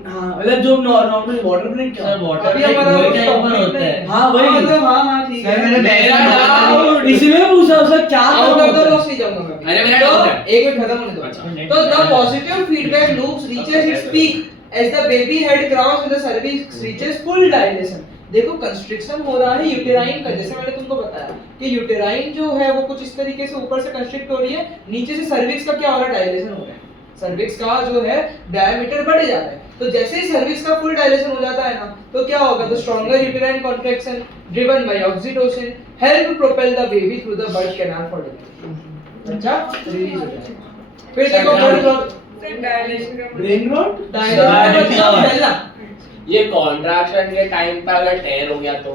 हाँ मतलब जो नॉर्मल वाटर ब्रेक क्या होता है? अभी हमारा के ऊपर होता है। हाँ वही मतलब हाँ ठीक है। सर, मैंने मेरा डाउट इसलिए पूछा उसका क्या आउट ऑफ द होता है? बॉक्स नहीं जाऊंगा मैं। अरे मेरा तो डाउट है। एक मिनट खत्म होने दो। तो the positive feedback loop reaches its peak as the baby head cross with the cervix reaches full dilation. देखो कंस्ट्रिक्शन हो रहा है यूटेराइन का, जैसे मैंने तुमको बताया कि यूटेराइन जो है वो कुछ इस तरीके से ऊपर से कंस्ट्रिक्ट हो रही है, नीचे से सर्विक्स का क्या हो रहा है, डायलेशन हो रहा है। सर्विक्स का जो है डायमीटर बढ़ जाता है। तो जैसे ही सर्विक्स का फुल डायलेशन हो जाता है ना, तो क्या होगा, तो stronger uterine contraction driven by oxytocin help propel the baby through the birth canal for delivery. अच्छा, रिलीज हो जाएगा। फिर देखो ब्लड क्लॉट, डायलेशन का ब्रेन रॉट? डायलेशन फैलना। ये कॉन्ट्रैक्शन के टाइम पे अगर टेयर हो गया तो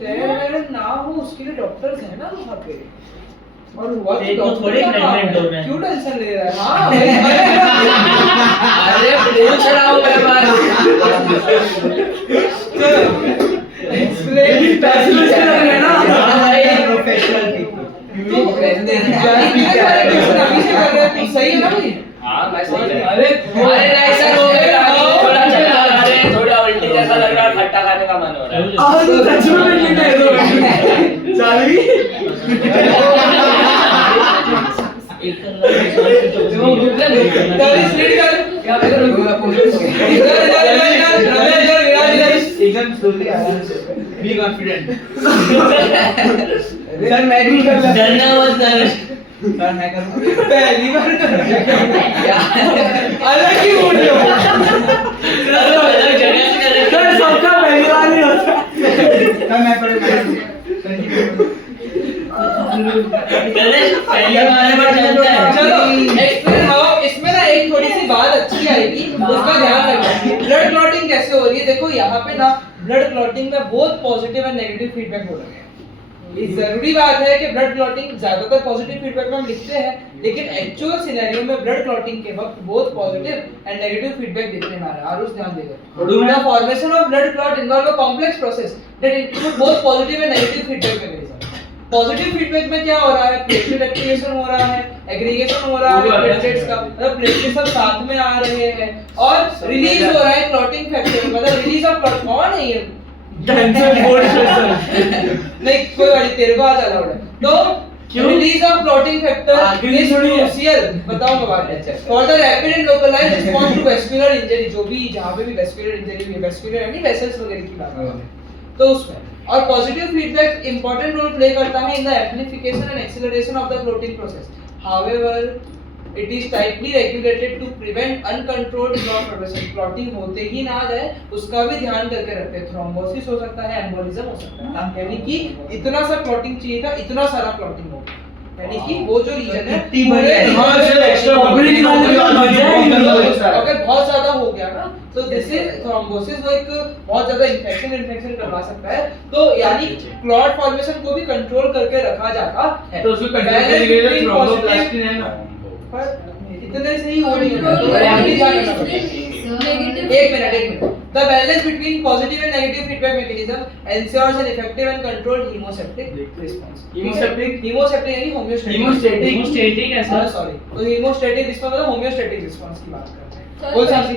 टेयर ना हो उसके लिए डॉक्टर्स हैं ना वहाँ पे, और हुआ तो देखो डॉक्टर थोड़े का काम pregnant है। हो रहे हैं। क्यों टेंशन ले रहा है? हाँ भाई, अरे पूछ रहा हूँ मैं एक्सप्लेन पैसे लग रहे हैं ना। प्रोफेशनल थी। तो अभी से कर रहे हैं, तो सही है ना भाई? हाँ मैं सही है। अरे नहीं सर हो गया, थोड़ा चला रहा है, थोड़ा उल्टी जैसा लग रहा है, खट्टा खाने का मन हो रहा है। आज तो सच में प्रेग्नेंट है तो सारी वो गुजर तारीफ रीड कर क्या इधर एकदम स्लोली आराम से बी कॉन्फिडेंट। सर मैं भी कर सकता डरना मत सर। सर मैं करूँ पहली बार कर रहा है, अलग ही बोल रहे हो। सर सबका पहली बार नहीं होता। सर मैं पढ़ूँगा पहली बार में चलता है। चलो एक्सप्लेन हाउ, इसमें ना एक थोड़ी सी बात अच्छी आएगी, उसका ध्यान रखना। ब्लड क्लॉटिंग कैसे हो रही है, देखो यहाँ पे ना ब्लड क्लॉटिंग में बहुत पॉजिटिव एंड नेगेटिव फीडबैक हो रहे हैं। ये जरूरी बात है कि ब्लड क्लॉटिंग ज्यादातर पॉजिटिव फीडबैक में हम लिखते हैं, लेकिन एक्चुअल सिनेरियो में ब्लड क्लॉटिंग के वक्त बहुत पॉजिटिव एंड नेगेटिव फीडबैक देखने में आ रहा है। और उस ध्यान देगा, the formation of blood clot involve a complex process that include both positive and negative feedback mechanism. Positive feedback में क्या हो रहा है, प्लेटलेट एक्टिवेशन हो रहा है, एग्रीगेशन हो रहा है प्लेटलेट्स का, मतलब प्लेटलेट्स सब साथ में आ रहे हैं, और रिलीज हो रहा है क्लॉटिंग फैक्टर, मतलब रिलीज ऑफ क्लॉट। कौन है ये? Cancer board special. नहीं कोई बात नहीं, तेरे को आ चला उड़ा। तो release of clotting factor is crucial, बताओ मैं बात for the rapid and localised response to vascular injury, जो भी जहां पे भी वैस्कुलर इंजरी हुई है, वैस्कुलर यानी वेसल्स वगैरह की बात है, तो उसमें। और positive feedback important role play करता है in the amplification and acceleration of the clotting process. However it is tightly regulated to prevent uncontrolled clot formation. Clotting होते ही ना आ जाए उसका भी ध्यान करके रखते हैं। थ्रोम्बोसिस हो सकता है, एम्बोलिज्म हो सकता है, यानी कि इतना सा क्लॉटिंग चाहिए था, इतना सारा क्लॉटिंग हो, यानी कि वो जो रीजन है अगर बहुत ज्यादा हो गया ना, तो दिस इज थ्रोम्बोसिस, वो एक बहुत ज्यादा इन्फेक्शन करवा सकता है। तो यानी क्लॉट फॉर्मेशन को भी कंट्रोल करके रखा जाता है। तो उसको कंट्रोल करने के लिए थ्रोम्बोप्लास्टिन है ना, पर इतने से ही हो नहीं होता। तो ध्यान रखना पड़ेगा। एक minute The balance between positive and negative feedback mechanism ensures an effective and controlled hemostatic response. Hemostatic? Hemostatic यानी homeostatic. Hemostatic ऐसा? सॉरी, तो hemostatic response मतलब homeostatic response की बात करते हैं. Sir, बोल sir, सामने.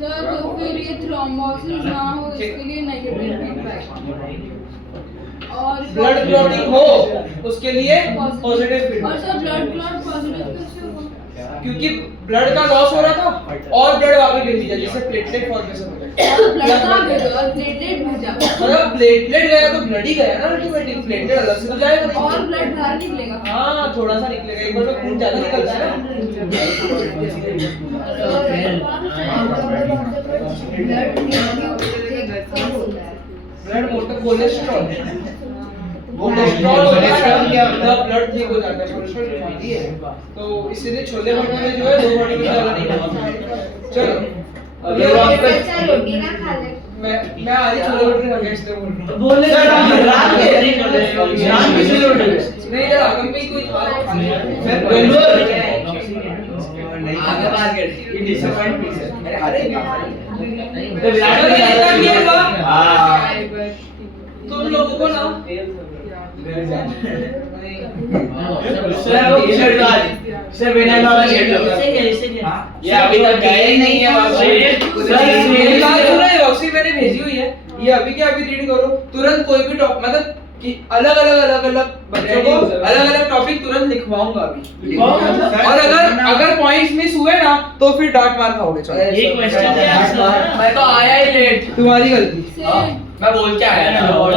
तो फिर ये थ्रोम्बोसिस ना हो इसके लिए नेगेटिव फीडबैक और ब्लड क्लॉटिंग हो उसके लिए पॉजिटिव और feedback. Sir blood clot positive कैसे होगा? क्योंकि ब्लड का लॉस हो रहा था और ब्लड वापस भेज दिया जिससे प्लेटलेट फॉर्मेशन हो गया. और ब्लड का भेजा और प्लेटलेट भेजा मतलब प्लेटलेट गया तो ब्लड ही गया ना अल्टीमेटली. प्लेटलेट अलग से तो जाएगा और ब्लड बाहर निकलेगा. हाँ थोड़ा सा निकलेगा. एक बार में खून ज्यादा निकलता है ना. Blood motor cholesterol cholesterol blood ठीक हो जाता है. कोलेस्ट्रॉल बीमारी है तो इसीलिए छोले भटूरे जो है 2 बॉडी में ज्यादा नहीं खाते. चलो रोटी ना खा ले. मैं आज ही छोले भटूरे खा के इसलिए बोल रहा हूँ. बोले रात के नहीं नहीं यार आगम में कोई था आगे मार्केट ये डिसअपॉइंट पीस है. अरे तो विराट कोहली इतना क्लियर हुआ. हां तुम लोगों को ना सर वो शर्ट आज सर बिना वाला शर्ट ये अभी तक गया ही नहीं है वापस. मेरी बात सुनो. ये वॉक्सी मैंने भेजी हुई है. ये अभी के अभी रीड करो. तुरंत कोई भी टॉप मतलब कि अलग अलग बच्चों को अलग अलग टॉपिक तुरंत लिखवाऊंगा अभी. और अगर पॉइंट्स मिस हुए ना तो फिर डांट मार खाओगे. चलो ये क्वेश्चन है. मैं तो आया ही लेट. तुम्हारी गलती. से मैं बोल के आया था.